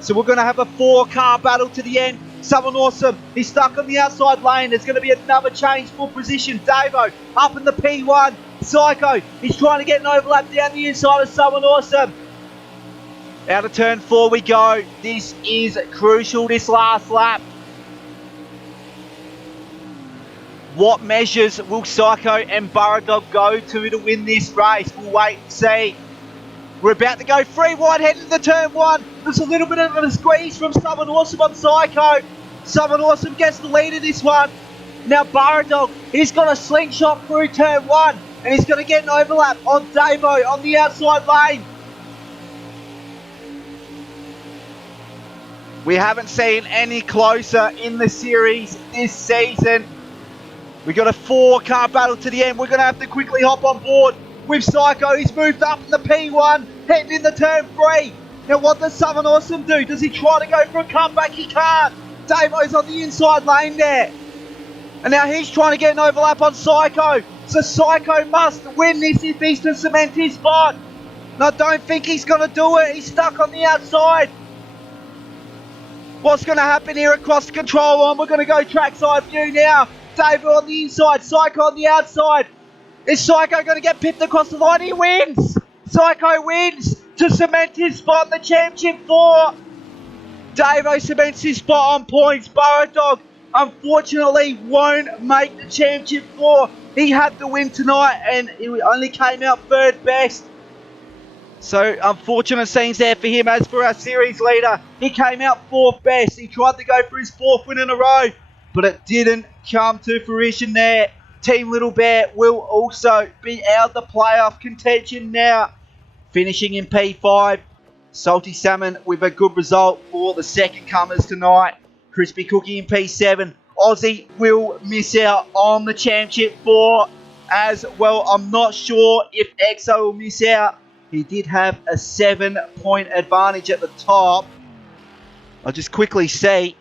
So we're going to have a 4-car battle to the end. Someone awesome, he's stuck on the outside lane. There's going to be another change for position. Davo up in the P1. Psycho, he's trying to get an overlap down the inside of someone awesome. Out of turn 4 we go. This is crucial, this last lap. What measures will Psycho and Burrow Dog go to win this race? We'll wait and see. We're about to go 3 wide heading to turn 1. There's a little bit of a squeeze from Someone Awesome on Psycho. Someone Awesome gets the lead in this one. Now Burrow Dog, he's got a slingshot through turn 1. And he's going to get an overlap on Davo on the outside lane. We haven't seen any closer in the series this season. We got a 4-car battle to the end. We're going to have to quickly hop on board with Psycho. He's moved up in the P1, heading into turn 3. Now what does Someone Awesome do? Does he try to go for a comeback? He can't. Davo's on the inside lane there. And now he's trying to get an overlap on Psycho. So Psycho must win this if he's to cement his spot. And I don't think he's going to do it. He's stuck on the outside. What's going to happen here across the control line? We're going to go trackside view now. Davo on the inside, Psycho on the outside. Is Psycho going to get pipped across the line? He wins. Psycho wins to cement his spot in the Championship 4. Davo cements his spot on points. Burrow Dog, unfortunately, won't make the Championship 4. He had to win tonight and he only came out 3rd best. So, unfortunate scenes there for him. As for our series leader, he came out 4th best. He tried to go for his 4th win in a row, but it didn't come to fruition there. Team Little Bear will also be out of the playoff contention now. Finishing in P5. Salty Salmon with a good result for the second comers tonight. Crispy Cookie in P7. Aussie will miss out on the Championship 4 as well. I'm not sure if EXO will miss out. He did have a 7-point advantage at the top. I'll just quickly see.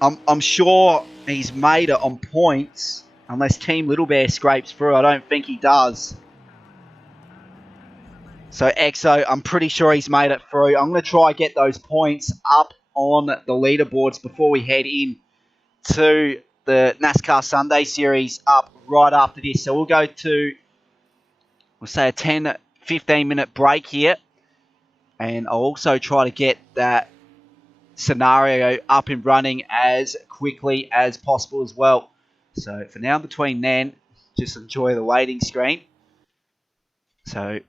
I'm sure he's made it on points. Unless Team Little Bear scrapes through. I don't think he does. So EXO, I'm pretty sure he's made it through. I'm going to try and get those points up on the leaderboards before we head in to the NASCAR Sunday Series up right after this. So we'll go to, we'll say a 10-15 minute break here. And I'll also try to get that scenario up and running as quickly as possible as well. So for now, between then, just enjoy the waiting screen. So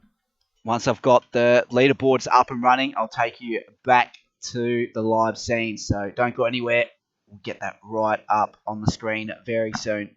once I've got the leaderboards up and running, I'll take you back to the live scene. So don't go anywhere. We'll get that right up on the screen very soon.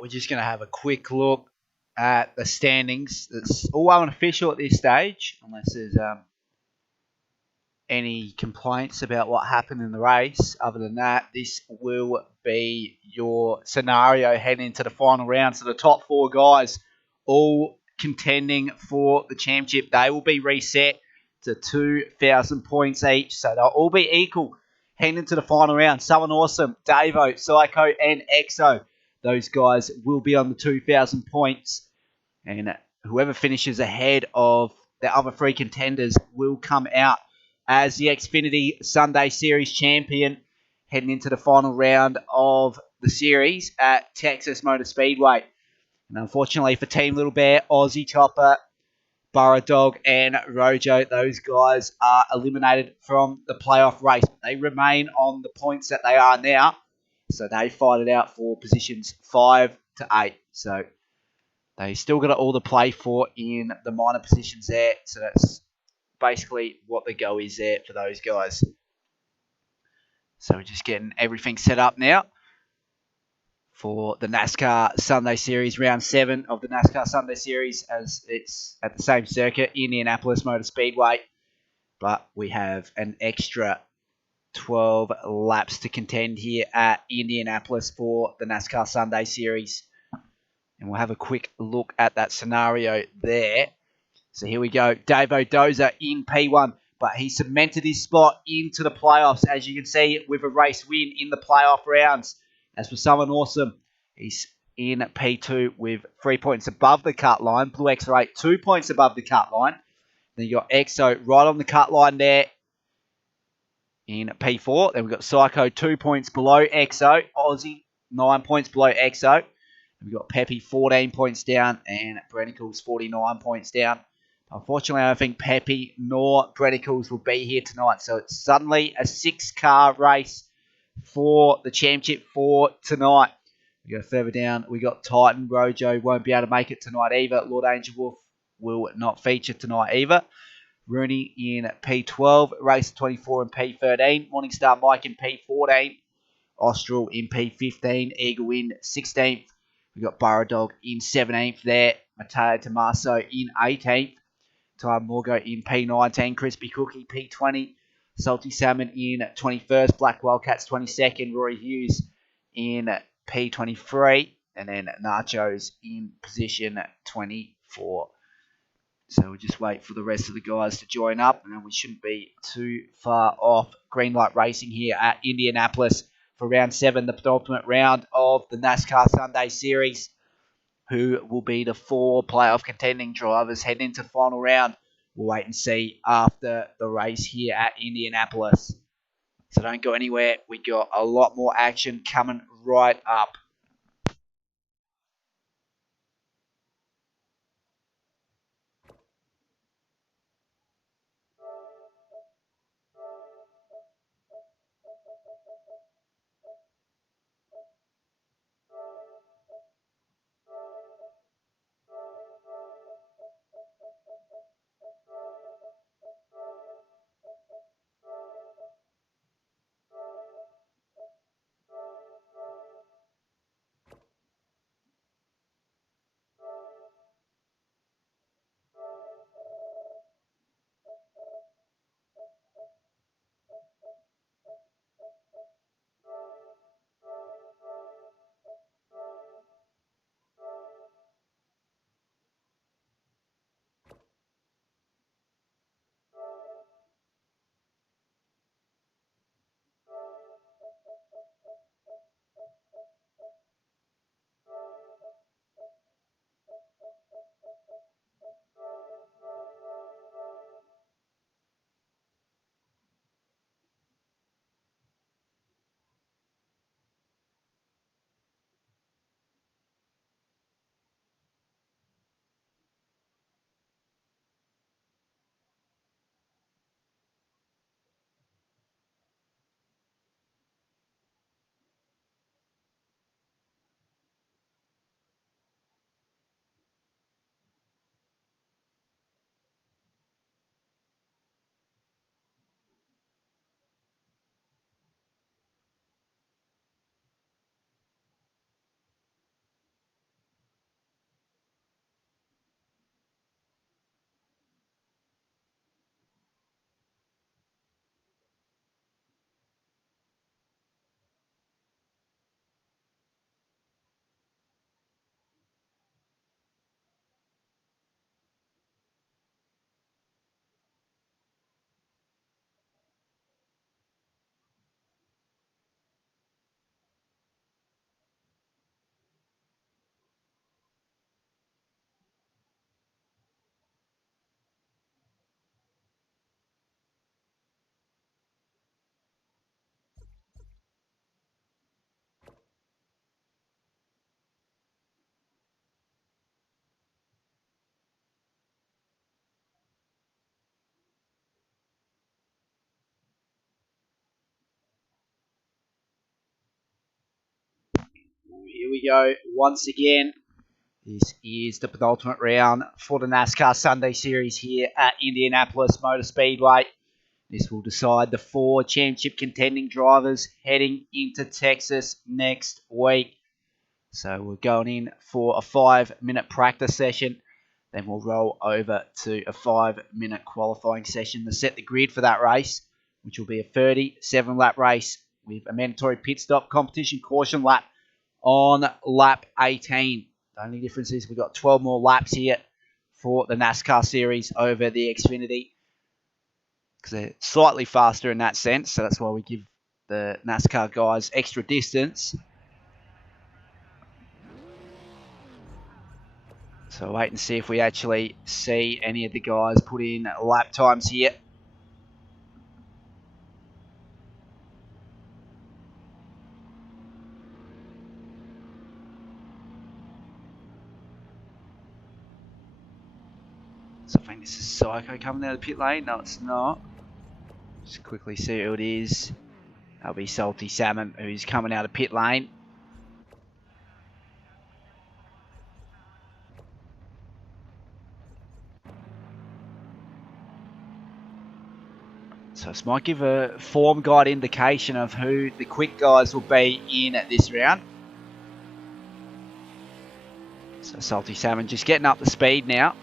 we're just going to have a quick look at the standings. It's all unofficial at this stage, unless there's any complaints about what happened in the race. Other than that, this will be your scenario heading into the final round. So the top four guys all contending for the championship. They will be reset to 2,000 points each. So they'll all be equal heading into the final round. Someone Awesome, Davo, Psycho, and Exo. Those guys will be on the 2,000 points. And whoever finishes ahead of the other three contenders will come out as the Xfinity Sunday Series champion heading into the final round of the series at Texas Motorspeedway. And unfortunately for Team Little Bear, Aussie Chopper, Burrow Dog, and Rojo, those guys are eliminated from the playoff race. They remain on the points that they are now, so they fight it out for positions 5 to 8. So they still got all to play for in the minor positions there. So that's basically what the go is there for those guys. So we're just getting everything set up now for the NASCAR Sunday Series, round 7 of the NASCAR Sunday Series, as it's at the same circuit, Indianapolis Motorspeedway. But we have an extra 12 laps to contend here at Indianapolis for the NASCAR Sunday Series. And we'll have a quick look at that scenario there. So here we go. Davo Dozer in P1, but he cemented his spot into the playoffs, as you can see, with a race win in the playoff rounds. As for Someone Awesome, he's in P2 with 3 points above the cut line. Blue X-Ray, 2 points above the cut line. Then you got Exo right on the cut line there in P4. Then we've got Psycho, 2 points below Exo. Aussie, 9 points below Exo. We've got Peppy, 14 points down, and Brennicles, 49 points down. Unfortunately, I don't think Peppy nor Brennicles will be here tonight. So it's suddenly a 6-car race for the championship for tonight. We go further down. We got Titan. Rojo won't be able to make it tonight either. Lord Angel Wolf will not feature tonight either. Rooney in P12. Race 24 in P13. Morningstar Mike in P14. Austral in P15. Eagle in 16th. We got Burrow Dog in 17th there. Mateo Tommaso in 18th. Time Morgo in P19. Crispy Cookie P20. Salty Salmon in 21st. Black Wildcats 22nd. Rory Hughes in P23. And then Nachos in position 24. So we'll just wait for the rest of the guys to join up. And then we shouldn't be too far off. Greenlight Racing here at Indianapolis for round 7, the penultimate round of the NASCAR Sunday Series. Who will be the 4 playoff contending drivers heading into the final round? We'll wait and see after the race here at Indianapolis. So don't go anywhere. We got a lot more action coming right up. Here we go once again. This is the penultimate round for the NASCAR Sunday Series here at Indianapolis Motorspeedway. This will decide the 4 championship contending drivers heading into Texas next week. So we're going in for a 5-minute practice session. Then we'll roll over to a 5-minute qualifying session to set the grid for that race, which will be a 37-lap race with a mandatory pit stop competition caution lap on lap 18. The only difference is we've got 12 more laps here for the NASCAR series over the Xfinity, because they're slightly faster in that sense. So that's why we give the NASCAR guys extra distance. So wait and see if we actually see any of the guys put in lap times here. So I think this is Psycho coming out of the pit lane. No, it's not. Just quickly see who it is. That'll be Salty Salmon, who's coming out of pit lane. So this might give a form guide indication of who the quick guys will be in at this round. So Salty Salmon just getting up the speed now.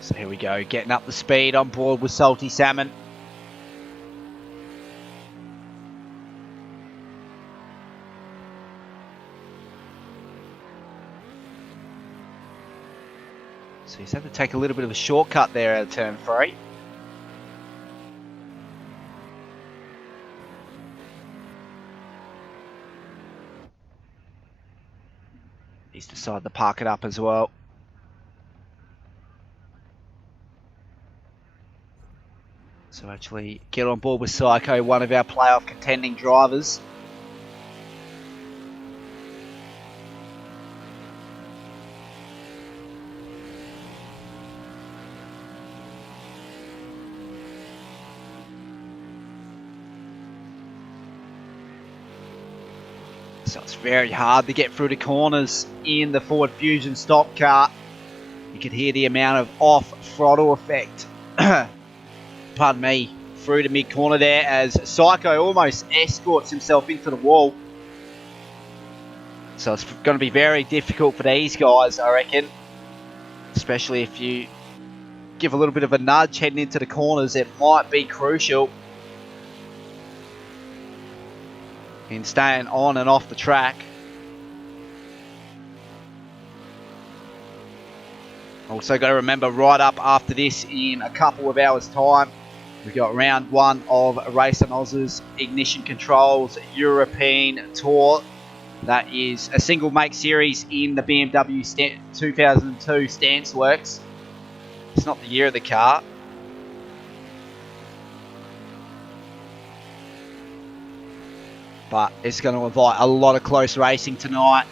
So here we go, getting up the speed on board with Salty Salmon. So he's had to take a little bit of a shortcut there out of turn 3. He's decided to park it up as well. So actually get on board with Psycho, one of our playoff contending drivers. So it's very hard to get through the corners in the Ford Fusion stock car. You can hear the amount of off-throttle effect. Pardon me, through the mid-corner there as Psycho almost escorts himself into the wall. So it's going to be very difficult for these guys, I reckon. Especially if you give a little bit of a nudge heading into the corners, it might be crucial in staying on and off the track. Also got to remember, right up after this in a couple of hours' time, we've got round 1 of Racing Oz's Ignition Controls European Tour. That is a single make series in the BMW 2002 Stance Works. It's not the year of the car. But it's going to invite a lot of close racing tonight.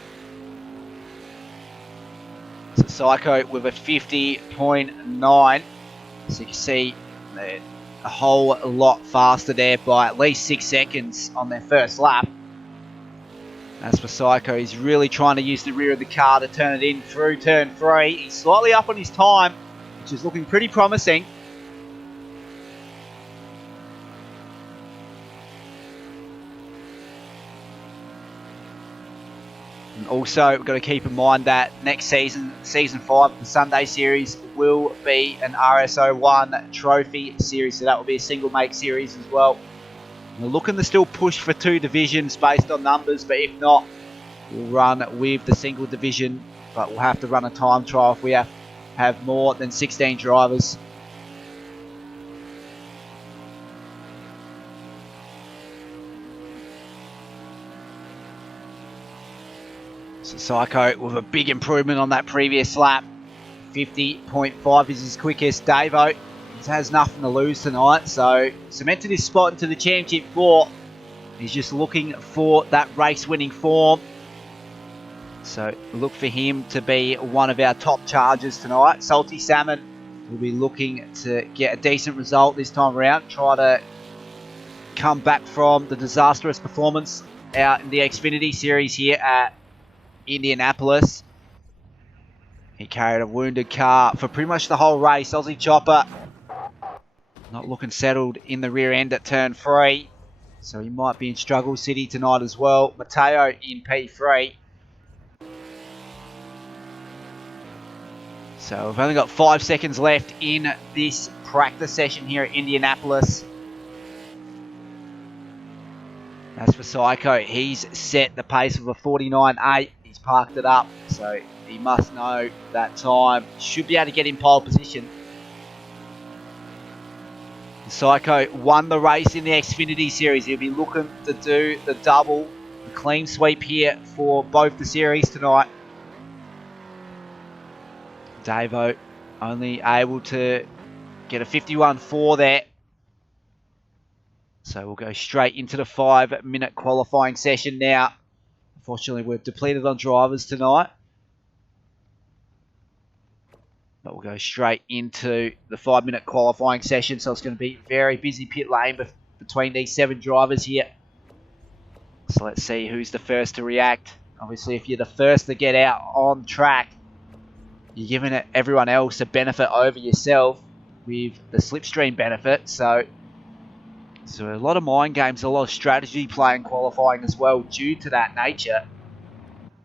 So Psycho with a 50.9. So you can see they're a whole lot faster there by at least 6 seconds on their first lap. As for Psycho, he's really trying to use the rear of the car to turn it in through turn 3. He's slightly up on his time, which is looking pretty promising. And also, we've got to keep in mind that next season, Season 5 of the Sunday Series, will be an RSO1 Trophy Series. So that will be a single make series as well. We're looking to still push for 2 divisions based on numbers, but if not, we'll run with the single division. But we'll have to run a time trial if we have more than 16 drivers. So Psycho with a big improvement on that previous lap. 50.5 is his quickest. Davo has nothing to lose tonight, so cemented his spot into the Championship 4. He's just looking for that race-winning form. So look for him to be one of our top chargers tonight. Salty Salmon will be looking to get a decent result this time around. Try to come back from the disastrous performance out in the Xfinity series here at Indianapolis. He carried a wounded car for pretty much the whole race. Aussie Chopper not looking settled in the rear end at turn 3. So he might be in struggle city tonight as well. Mateo in P3. So we've only got 5 seconds left in this practice session here at Indianapolis. As for Psycho, he's set the pace of a 49.8. He's parked it up, so he must know that time. Should be able to get in pole position. Psycho won the race in the Xfinity series. He'll be looking to do the double, the clean sweep here for both the series tonight. Davo only able to get a 51.4 there. So we'll go straight into the 5-minute qualifying session now. Unfortunately, we're depleted on drivers tonight. But we'll go straight into the 5-minute qualifying session. So it's going to be very busy pit lane between these 7 drivers here. So let's see who's the first to react. Obviously, if you're the first to get out on track, you're giving everyone else a benefit over yourself with the slipstream benefit. So a lot of mind games, a lot of strategy play in qualifying as well due to that nature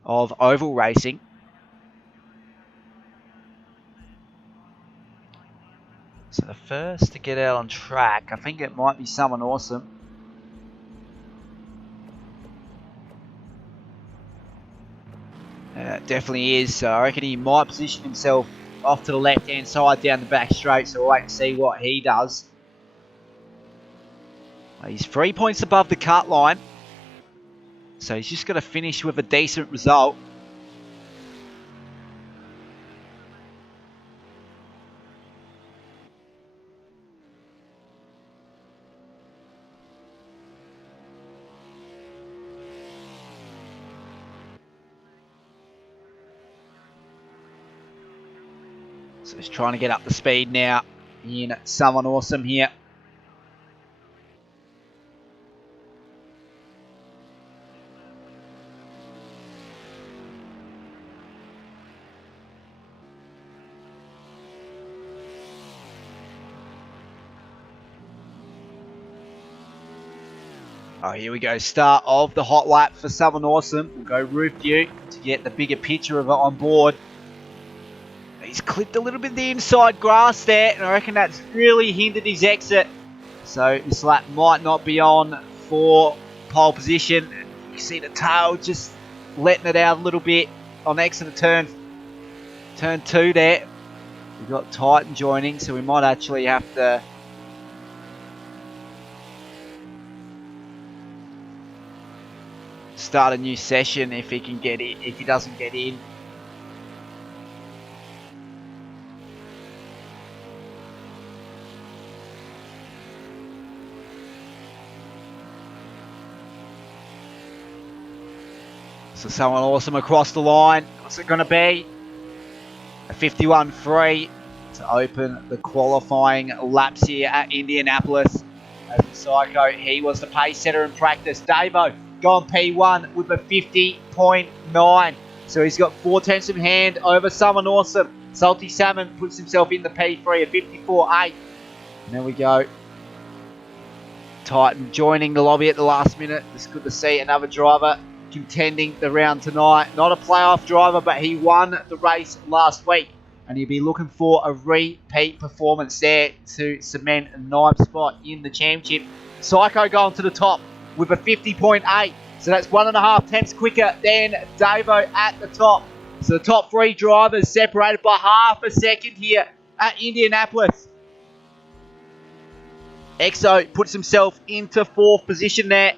of oval racing. So the first to get out on track, I think it might be someone awesome. Definitely is. So I reckon he might position himself off to the left-hand side down the back straight. So we'll wait and see what he does. He's 3 points above the cut line. So he's just got to finish with a decent result. So he's trying to get up the speed now in someone awesome here. Oh, here we go. Start of the hot lap for someone awesome. We'll go roof view to get the bigger picture of it on board. He's clipped a little bit of the inside grass there, and I reckon that's really hindered his exit. So this lap might not be on for pole position. You see the tail just letting it out a little bit on exit of turn 2 there. We've got Titan joining, so we might actually have to start a new session if he can get it, if he doesn't get in. So someone awesome across the line. What's it going to be? A 51.3 to open the qualifying laps here at Indianapolis. As the Psycho, he was the pace setter in practice. Davo gone P1 with a 50.9. So he's got 4 tenths of hand over someone awesome. Salty Salmon puts himself in the P3 at 54.8. And there we go. Titan joining the lobby at the last minute. It's good to see another driver contending the round tonight. Not a playoff driver, but he won the race last week. And he'll be looking for a repeat performance there to cement a 9th spot in the championship. Psycho going to the top with a 50.8. So that's 1.5 tenths quicker than Davo at the top. So the top 3 drivers separated by half a second here at Indianapolis. Exo puts himself into 4th position there.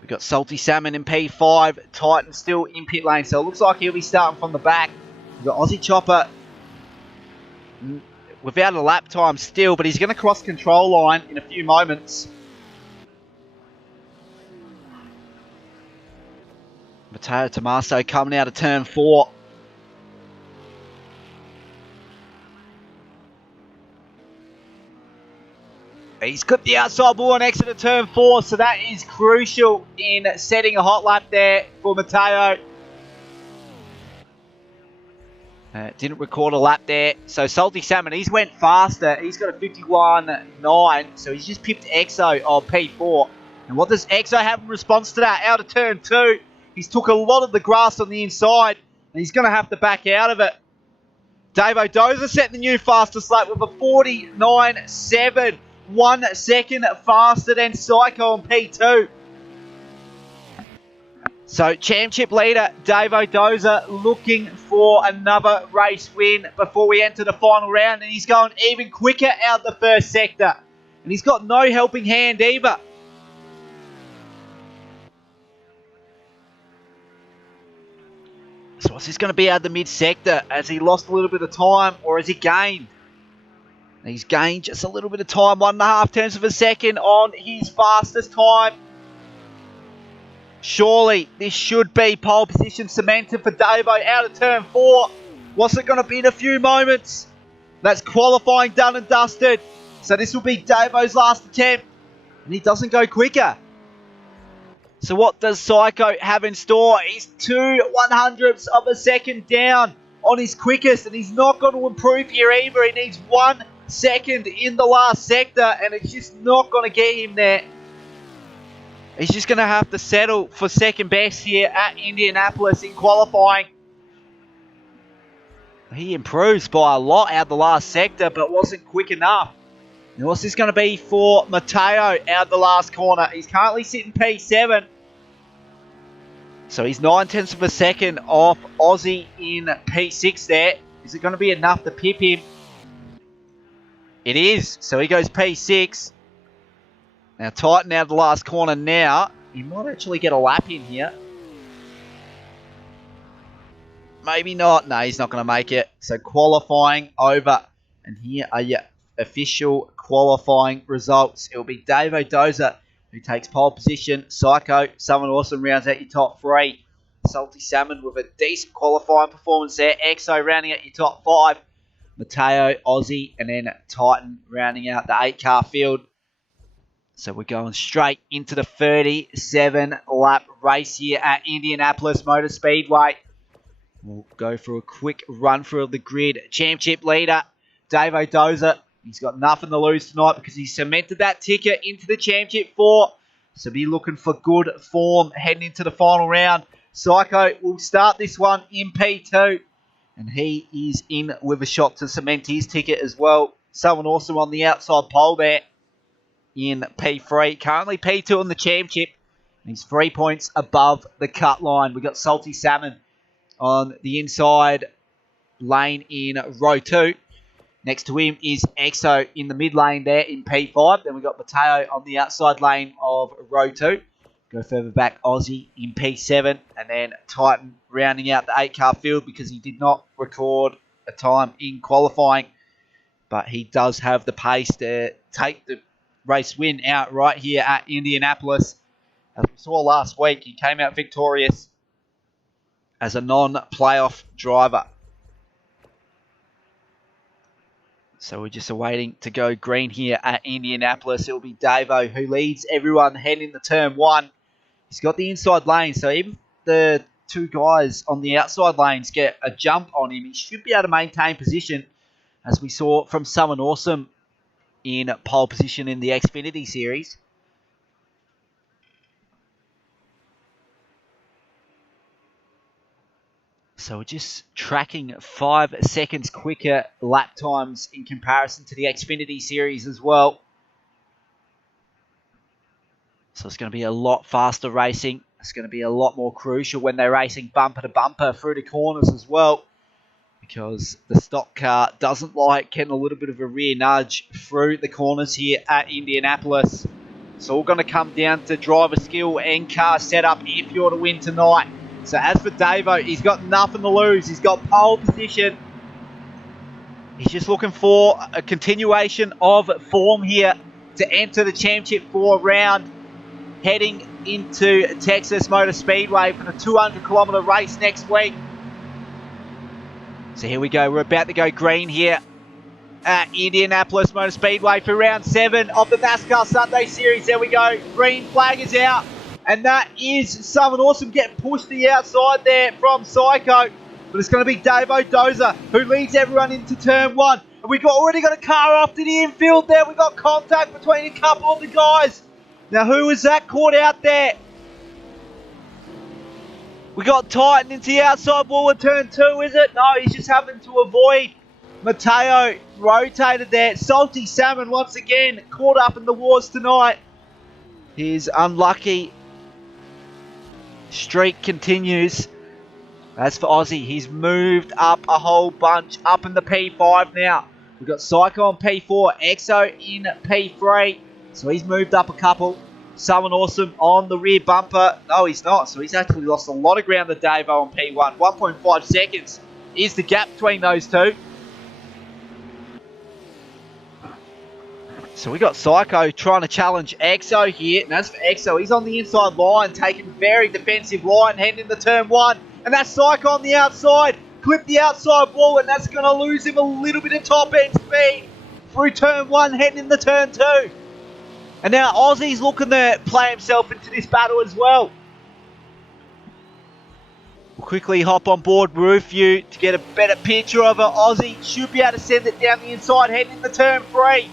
We've got Salty Salmon in P5. Titan still in pit lane. So it looks like he'll be starting from the back. We've got Aussie Chopper without a lap time still, but he's going to cross control line in a few moments. Matteo Tommaso coming out of turn 4. He's got the outside wall on exit of turn 4, so that is crucial in setting a hot lap there for Matteo. Didn't record a lap there. So Salty Salmon, he's went faster. He's got a 51.9, so he's just pipped Exo on P4. And what does Exo have in response to that? Out of turn 2, he's took a lot of the grass on the inside, and he's going to have to back out of it. Dave O'Doza set the new fastest lap with a 49.7. 1 second faster than Psycho on P2. So, championship leader Dave O'Doza looking for another race win before we enter the final round. And he's going even quicker out the first sector. And he's got no helping hand either. So, what's this going to be out the mid-sector? Has he lost a little bit of time or has he gained? He's gained just a little bit of time, 1.5 tenths of a second on his fastest time. Surely this should be pole position cemented for Davo out of turn 4. What's it going to be in a few moments? That's qualifying done and dusted. So this will be Davo's last attempt. And he doesn't go quicker. So what does Psycho have in store? He's 2/100ths of a second down on his quickest. And he's not going to improve here either. He needs 1 second in the last sector, and it's just not going to get him there. He's just going to have to settle for second best here at Indianapolis in qualifying. He improves by a lot out the last sector, but wasn't quick enough. And what's this going to be for Matteo out the last corner? He's currently sitting P7. So he's 9 tenths of a second off Aussie in P6 there. Is it going to be enough to pip him? It is. So he goes P6. Now Titan out of the last corner now. He might actually get a lap in here. Maybe not. No, he's not going to make it. So qualifying over. And here are your official qualifying results. It will be Dave O'Doza who takes pole position. Psycho, Someone Awesome rounds out your top 3. Salty Salmon with a decent qualifying performance there. Exo rounding out your top 5. Matteo, Aussie, and then Titan rounding out the 8-car field. So we're going straight into the 37-lap race here at Indianapolis Motorspeedway. We'll go through a quick run through of the grid. Championship leader, Dave O'Doza. He's got nothing to lose tonight because he cemented that ticket into the Championship 4. So be looking for good form heading into the final round. Psycho will start this one in P2. And he is in with a shot to cement his ticket as well. Someone awesome on the outside pole there in P3. Currently P2 on the championship. And he's 3 points above the cut line. We've got Salty Salmon on the inside lane in row 2. Next to him is Exo in the mid lane there in P5. Then we've got Matteo on the outside lane of row 2. Go further back, Aussie in P7. And then Titan rounding out the 8-car field because he did not record a time in qualifying. But he does have the pace to take the race win out right here at Indianapolis. As we saw last week, he came out victorious as a non-playoff driver. So we're just awaiting to go green here at Indianapolis. It will be Davo who leads everyone heading into turn 1. He's got the inside lane, so even if the 2 guys on the outside lanes get a jump on him, he should be able to maintain position, as we saw from Someone Awesome in pole position in the Xfinity series. So we're just tracking 5 seconds quicker lap times in comparison to the Xfinity series as well. So it's going to be a lot faster racing. It's going to be a lot more crucial when they're racing bumper to bumper through the corners as well, because the stock car doesn't like getting a little bit of a rear nudge through the corners here at Indianapolis. It's all going to come down to driver skill and car setup if you're to win tonight. So as for Davo, he's got nothing to lose. He's got pole position. He's just looking for a continuation of form here to enter the Championship 4 round, heading into Texas Motor Speedway for the 200-kilometer race next week. So here we go. We're about to go green here at Indianapolis Motorspeedway for round 7 of the NASCAR Sunday Series. There we go. Green flag is out. And that is someone awesome getting pushed to the outside there from Psycho. But it's going to be Dave O'Doza who leads everyone into turn 1. And we've already got a car off to the infield there. We've got contact between a couple of the guys. Now, who was that caught out there? We got Titan into the outside wall in turn 2, is it? No, he's just having to avoid Mateo. Rotated there. Salty Salmon once again caught up in the wars tonight. His unlucky streak continues. As for Aussie, he's moved up a whole bunch, up in the P5 now. We've got Psycho on P4, Exo in P3. So he's moved up a couple. Someone awesome on the rear bumper. No, he's not. So he's actually lost a lot of ground to Davo on P1. 1.5 seconds is the gap between those two. So we got Psycho trying to challenge Exo here. And as for Exo, he's on the inside line, taking very defensive line, heading into turn 1. And that's Psycho on the outside. Clip the outside wall, and that's going to lose him a little bit of top end speed through turn 1, heading into turn 2. And now Aussie's looking to play himself into this battle as well. We'll quickly hop on board roof view to get a better picture of it. Aussie should be able to send it down the inside, heading into turn 3.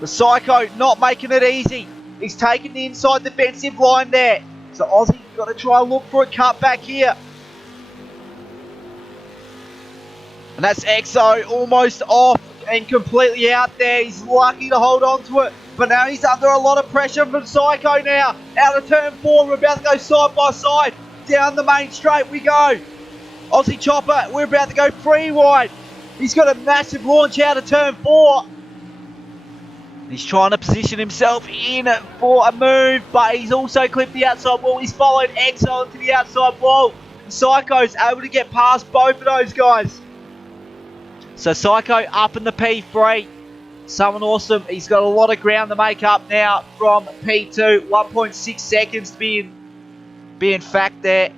The Psycho not making it easy. He's taking the inside defensive line there. So Aussie's got to try and look for a cut back here. And that's Exo almost off and completely out there. He's lucky to hold on to it. But now he's under a lot of pressure from Psycho now. Out of turn 4, we're about to go side by side. Down the main straight we go. Aussie Chopper, we're about to go 3 wide. He's got a massive launch out of turn 4. He's trying to position himself in for a move, but he's also clipped the outside wall. He's followed Exo into the outside wall. Psycho's able to get past both of those guys. So Psycho up in the P3. Someone awesome. He's got a lot of ground to make up now from P2. 1.6 seconds to be in fact there.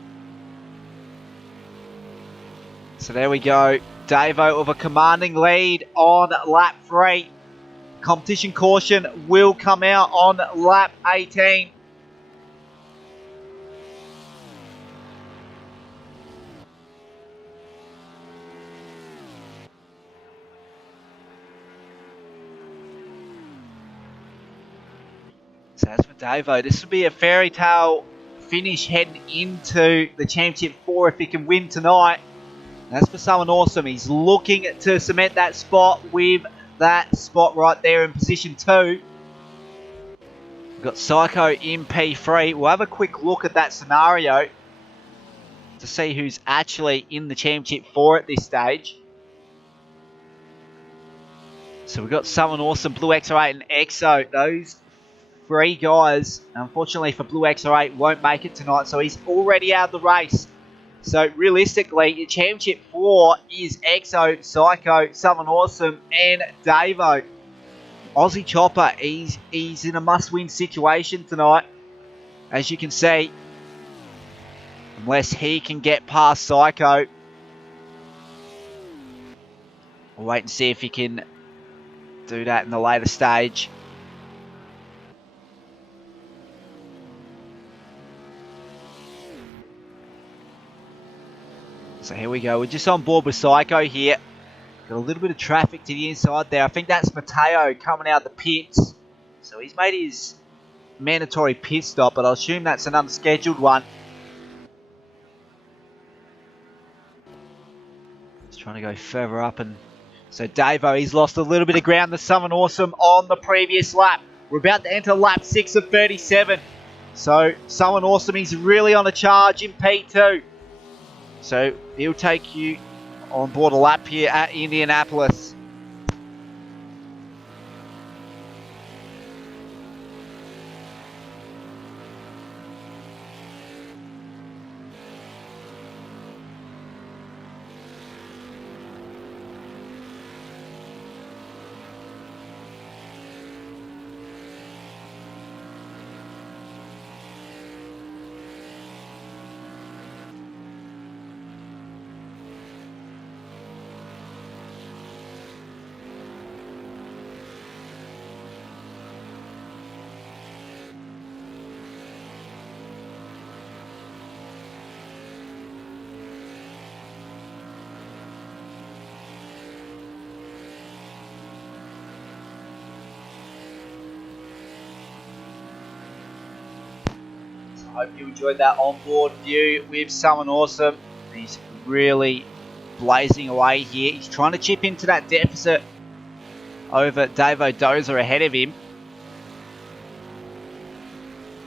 So there we go. Davo with a commanding lead on lap 3. Competition caution will come out on lap 18. So as for Davo, this will be a fairy tale finish heading into the Championship 4 if he can win tonight. And as for someone awesome, he's looking to cement that spot with that spot right there in position 2. We've got Psycho in P3. We'll have a quick look at that scenario to see who's actually in the Championship 4 at this stage. So we've got someone awesome, Blue XR8 and Exo. Those 3 guys, unfortunately for Blue XR8, won't make it tonight, so he's already out of the race. So realistically, the Championship 4 is Exo, Psycho, Someone Awesome, and Davo. Aussie Chopper, he's in a must-win situation tonight, as you can see. Unless he can get past Psycho. We'll wait and see if he can do that in the later stage. So here we go. We're just on board with Psycho here. Got a little bit of traffic to the inside there. I think that's Mateo coming out the pits. So he's made his mandatory pit stop, but I'll assume that's an unscheduled one. Just trying to go further up. And so Davo, he's lost a little bit of ground to Someone Awesome on the previous lap. We're about to enter lap 6 of 37. So Someone Awesome, he's really on a charge in P2. So he'll take you on board a lap here at Indianapolis. Hope you enjoyed that onboard view with someone awesome. He's really blazing away here. He's trying to chip into that deficit over Davo Dozer ahead of him.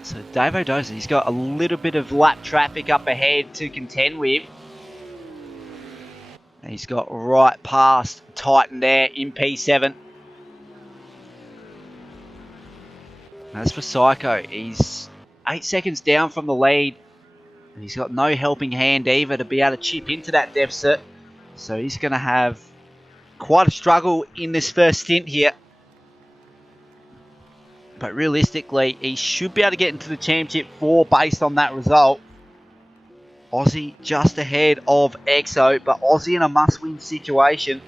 So Davo Dozer, he's got a little bit of lap traffic up ahead to contend with. And he's got right past Titan there in P7. As for Psycho, he's 8 seconds down from the lead. And he's got no helping hand either to be able to chip into that deficit. So he's going to have quite a struggle in this first stint here. But realistically, he should be able to get into the Championship 4 based on that result. Aussie just ahead of Exo, but Aussie in a must-win situation.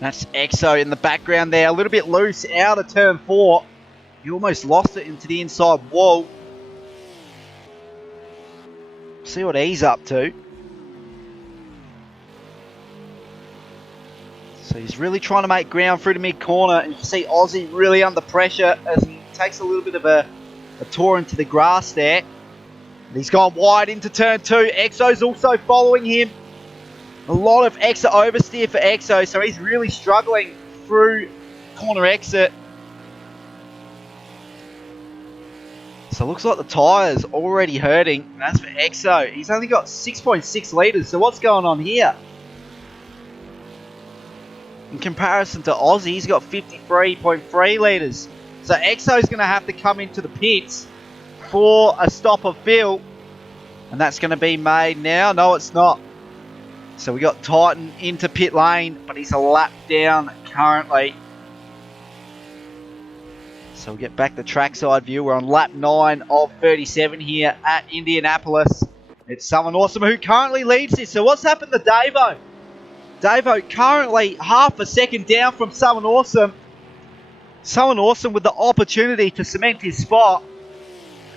That's Exo in the background there, a little bit loose out of turn 4. He almost lost it into the inside wall. See what he's up to. So he's really trying to make ground through the mid-corner. And you can see Aussie really under pressure as he takes a little bit of a tour into the grass there. And he's gone wide into turn 2. Exo's also following him. A lot of exit oversteer for Exo, so he's really struggling through corner exit. So it looks like the tyres already hurting. And as for Exo, he's only got 6.6 litres. So what's going on here? In comparison to Aussie, he's got 53.3 litres. So Exo's going to have to come into the pits for a stop of fill. And that's going to be made now. No, it's not. So we got Titan into pit lane, but he's a lap down currently. So we'll get back the trackside view. We're on lap 9 of 37 here at Indianapolis. It's someone awesome who currently leads this. So what's happened to Davo? Davo currently half a second down from someone awesome. Someone awesome with the opportunity to cement his spot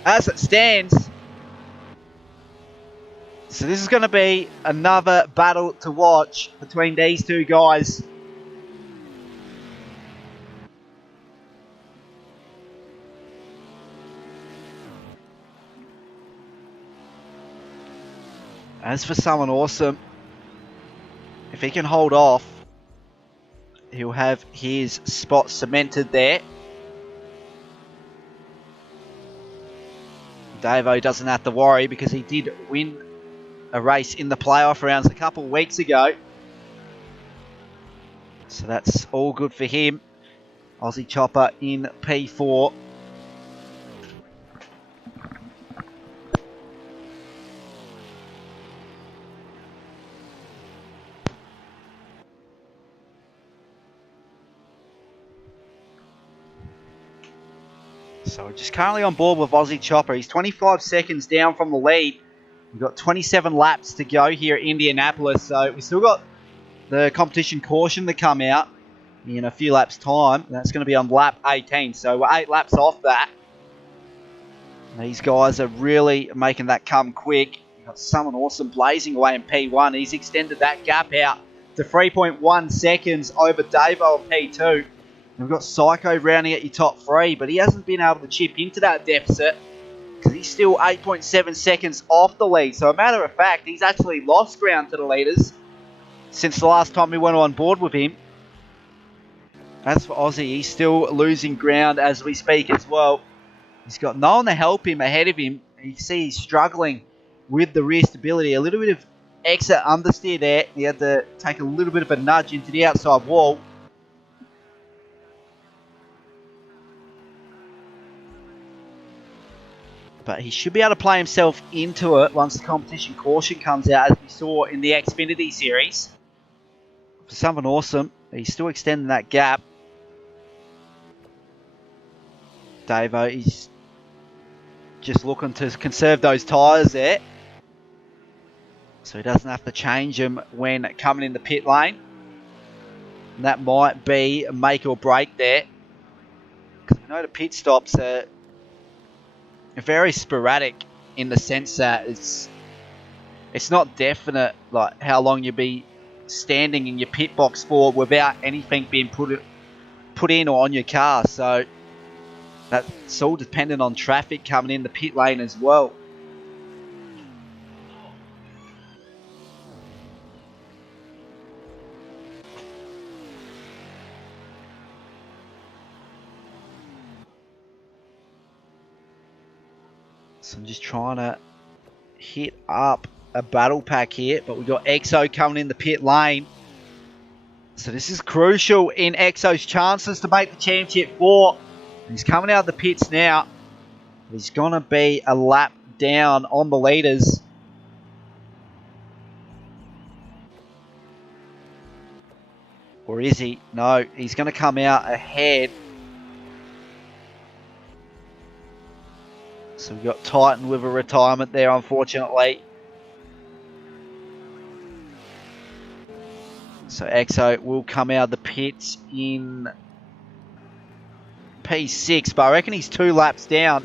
as it stands. So this is going to be another battle to watch between these two guys. As for someone awesome, if he can hold off, he'll have his spot cemented there. Davo doesn't have to worry because he did win a race in the playoff rounds a couple of weeks ago. So that's all good for him. Aussie Chopper in P4. So we're just currently on board with Aussie Chopper. He's 25 seconds down from the lead. We've got 27 laps to go here at Indianapolis. So we've still got the competition caution to come out in a few laps' time. And that's going to be on lap 18. So we're 8 laps off that. These guys are really making that come quick. We've got someone awesome blazing away in P1. He's extended that gap out to 3.1 seconds over Davo in P2. We've got Psycho rounding at your top 3, but he hasn't been able to chip into that deficit because he's still 8.7 seconds off the lead. So a matter of fact, he's actually lost ground to the leaders since the last time we went on board with him. As for Aussie, he's still losing ground as we speak as well. He's got no one to help him ahead of him. You can see he's struggling with the rear stability. A little bit of exit understeer there. He had to take a little bit of a nudge into the outside wall. But he should be able to play himself into it once the competition caution comes out, as we saw in the Xfinity series. For someone awesome, he's still extending that gap. Davo, he's just looking to conserve those tyres there, so he doesn't have to change them when coming in the pit lane. And that might be a make or break there, because we know the pit stops are very sporadic in the sense that it's it's not definite like how long you'll be standing in your pit box for without anything being put in or on your car. So that's all dependent on traffic coming in the pit lane as well. So I'm just trying to hit up a battle pack here, but we've got Exo coming in the pit lane. So this is crucial in Exo's chances to make the championship 4. He's coming out of the pits now. He's going to be a lap down on the leaders. Or is he? No, he's going to come out ahead. So we've got Titan with a retirement there, unfortunately. So Exo will come out of the pits in P6, but I reckon he's 2 laps down.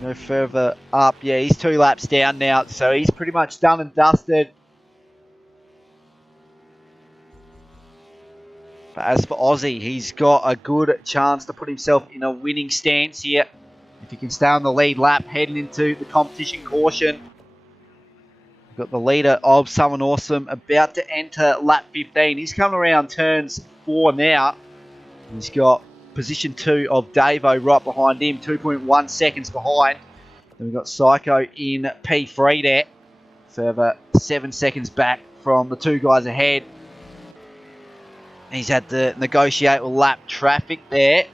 Go further up. Yeah, he's 2 laps down now, so he's pretty much done and dusted. But as for Aussie, he's got a good chance to put himself in a winning stance here. If he can stay on the lead lap heading into the competition caution. We've got the leader of Someone Awesome about to enter lap 15. He's coming around turns 4 now. He's got position 2 of Davo right behind him, 2.1 seconds behind. Then we've got Psycho in P3 there, further 7 seconds back from the 2 guys ahead. He's had to negotiate with lap traffic there.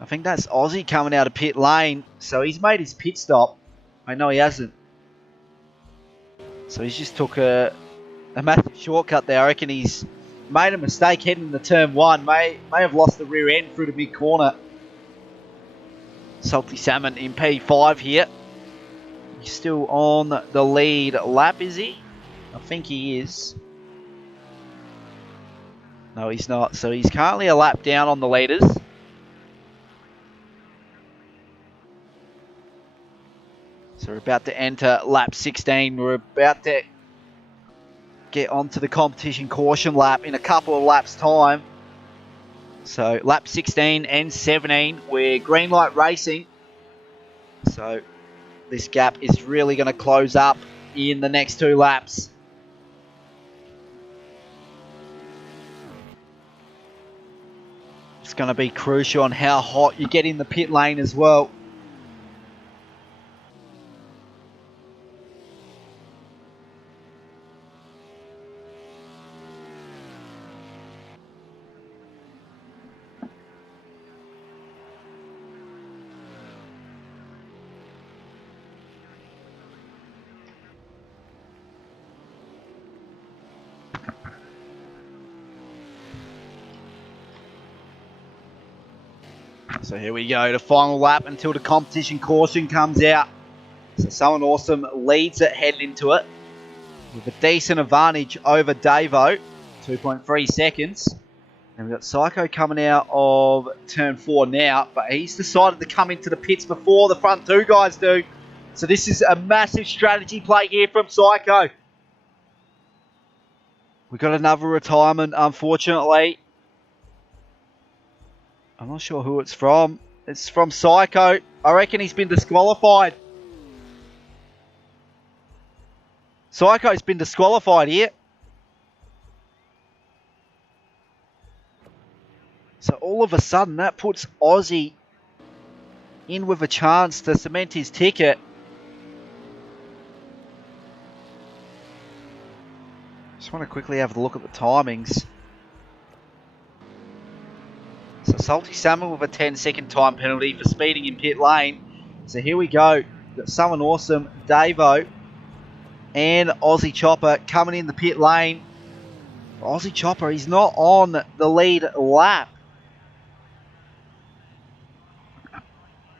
I think that's Aussie coming out of pit lane, so he's made his pit stop. I know he hasn't. So he's just took a massive shortcut there. I reckon he's made a mistake heading into turn 1. May have lost the rear end through the mid corner. Salty Salmon in P5 here. He's still on the lead lap, is he? I think he is. No, he's not. So he's currently a lap down on the leaders. So we're about to enter lap 16. We're about to get onto the competition caution lap in a couple of laps' time. So lap 16 and 17, we're green light racing. So this gap is really going to close up in the next 2 laps. It's going to be crucial on how hot you get in the pit lane as well. So here we go, the final lap until the competition caution comes out. So Someone Awesome leads it heading into it with a decent advantage over Davo, 2.3 seconds. And we've got Psycho coming out of turn 4 now, but he's decided to come into the pits before the front 2 guys do. So this is a massive strategy play here from Psycho. We've got another retirement, unfortunately. I'm not sure who it's from. It's from Psycho. I reckon he's been disqualified. Psycho's been disqualified here. So all of a sudden, that puts Aussie in with a chance to cement his ticket. Just want to quickly have a look at the timings. So Salty Salmon with a 10-second time penalty for speeding in pit lane. So here we go. We've got Someone Awesome, Davo, and Aussie Chopper coming in the pit lane. Aussie Chopper, he's not on the lead lap.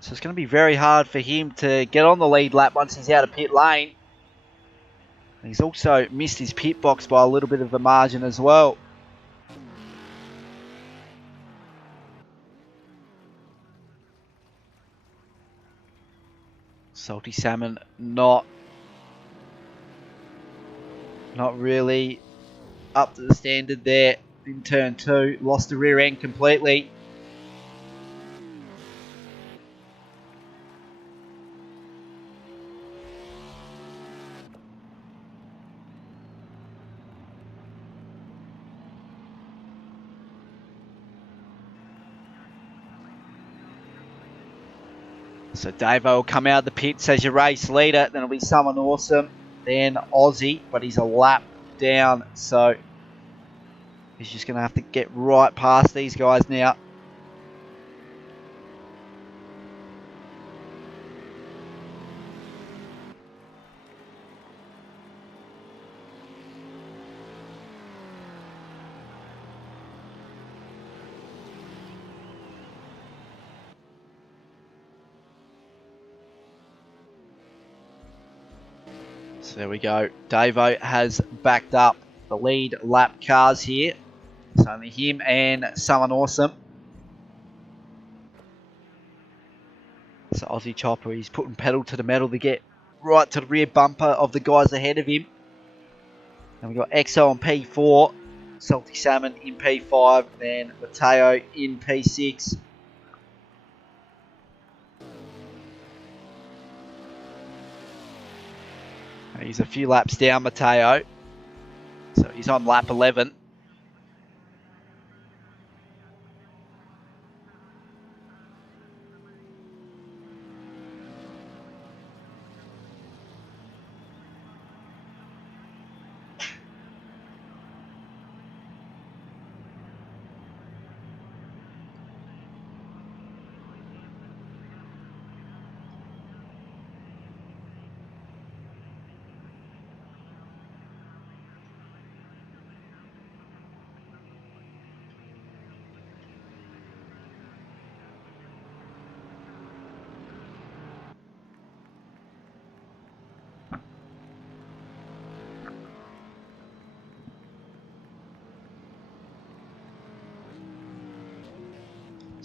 So it's going to be very hard for him to get on the lead lap once he's out of pit lane. And he's also missed his pit box by a little bit of a margin as well. Salty Salmon not not really up to the standard there in turn 2. Lost the rear end completely. So Davo will come out of the pits as your race leader. Then it'll be someone awesome. Then Aussie, but he's a lap down. So he's just going to have to get right past these guys now. So there we go. Davo has backed up the lead lap cars here. It's only him and someone awesome. So Aussie Chopper, he's putting pedal to the metal to get right to the rear bumper of the guys ahead of him. And we've got XO on P4, Salty Salmon in P5, then Mateo in P6. He's a few laps down, Mateo. So he's on lap 11.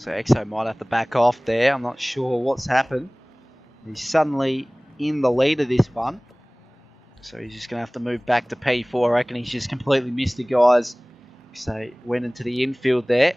So Exo might have to back off there. I'm not sure what's happened. He's suddenly in the lead of this one. So he's just going to have to move back to P4. I reckon he's just completely missed the guys. So went into the infield there.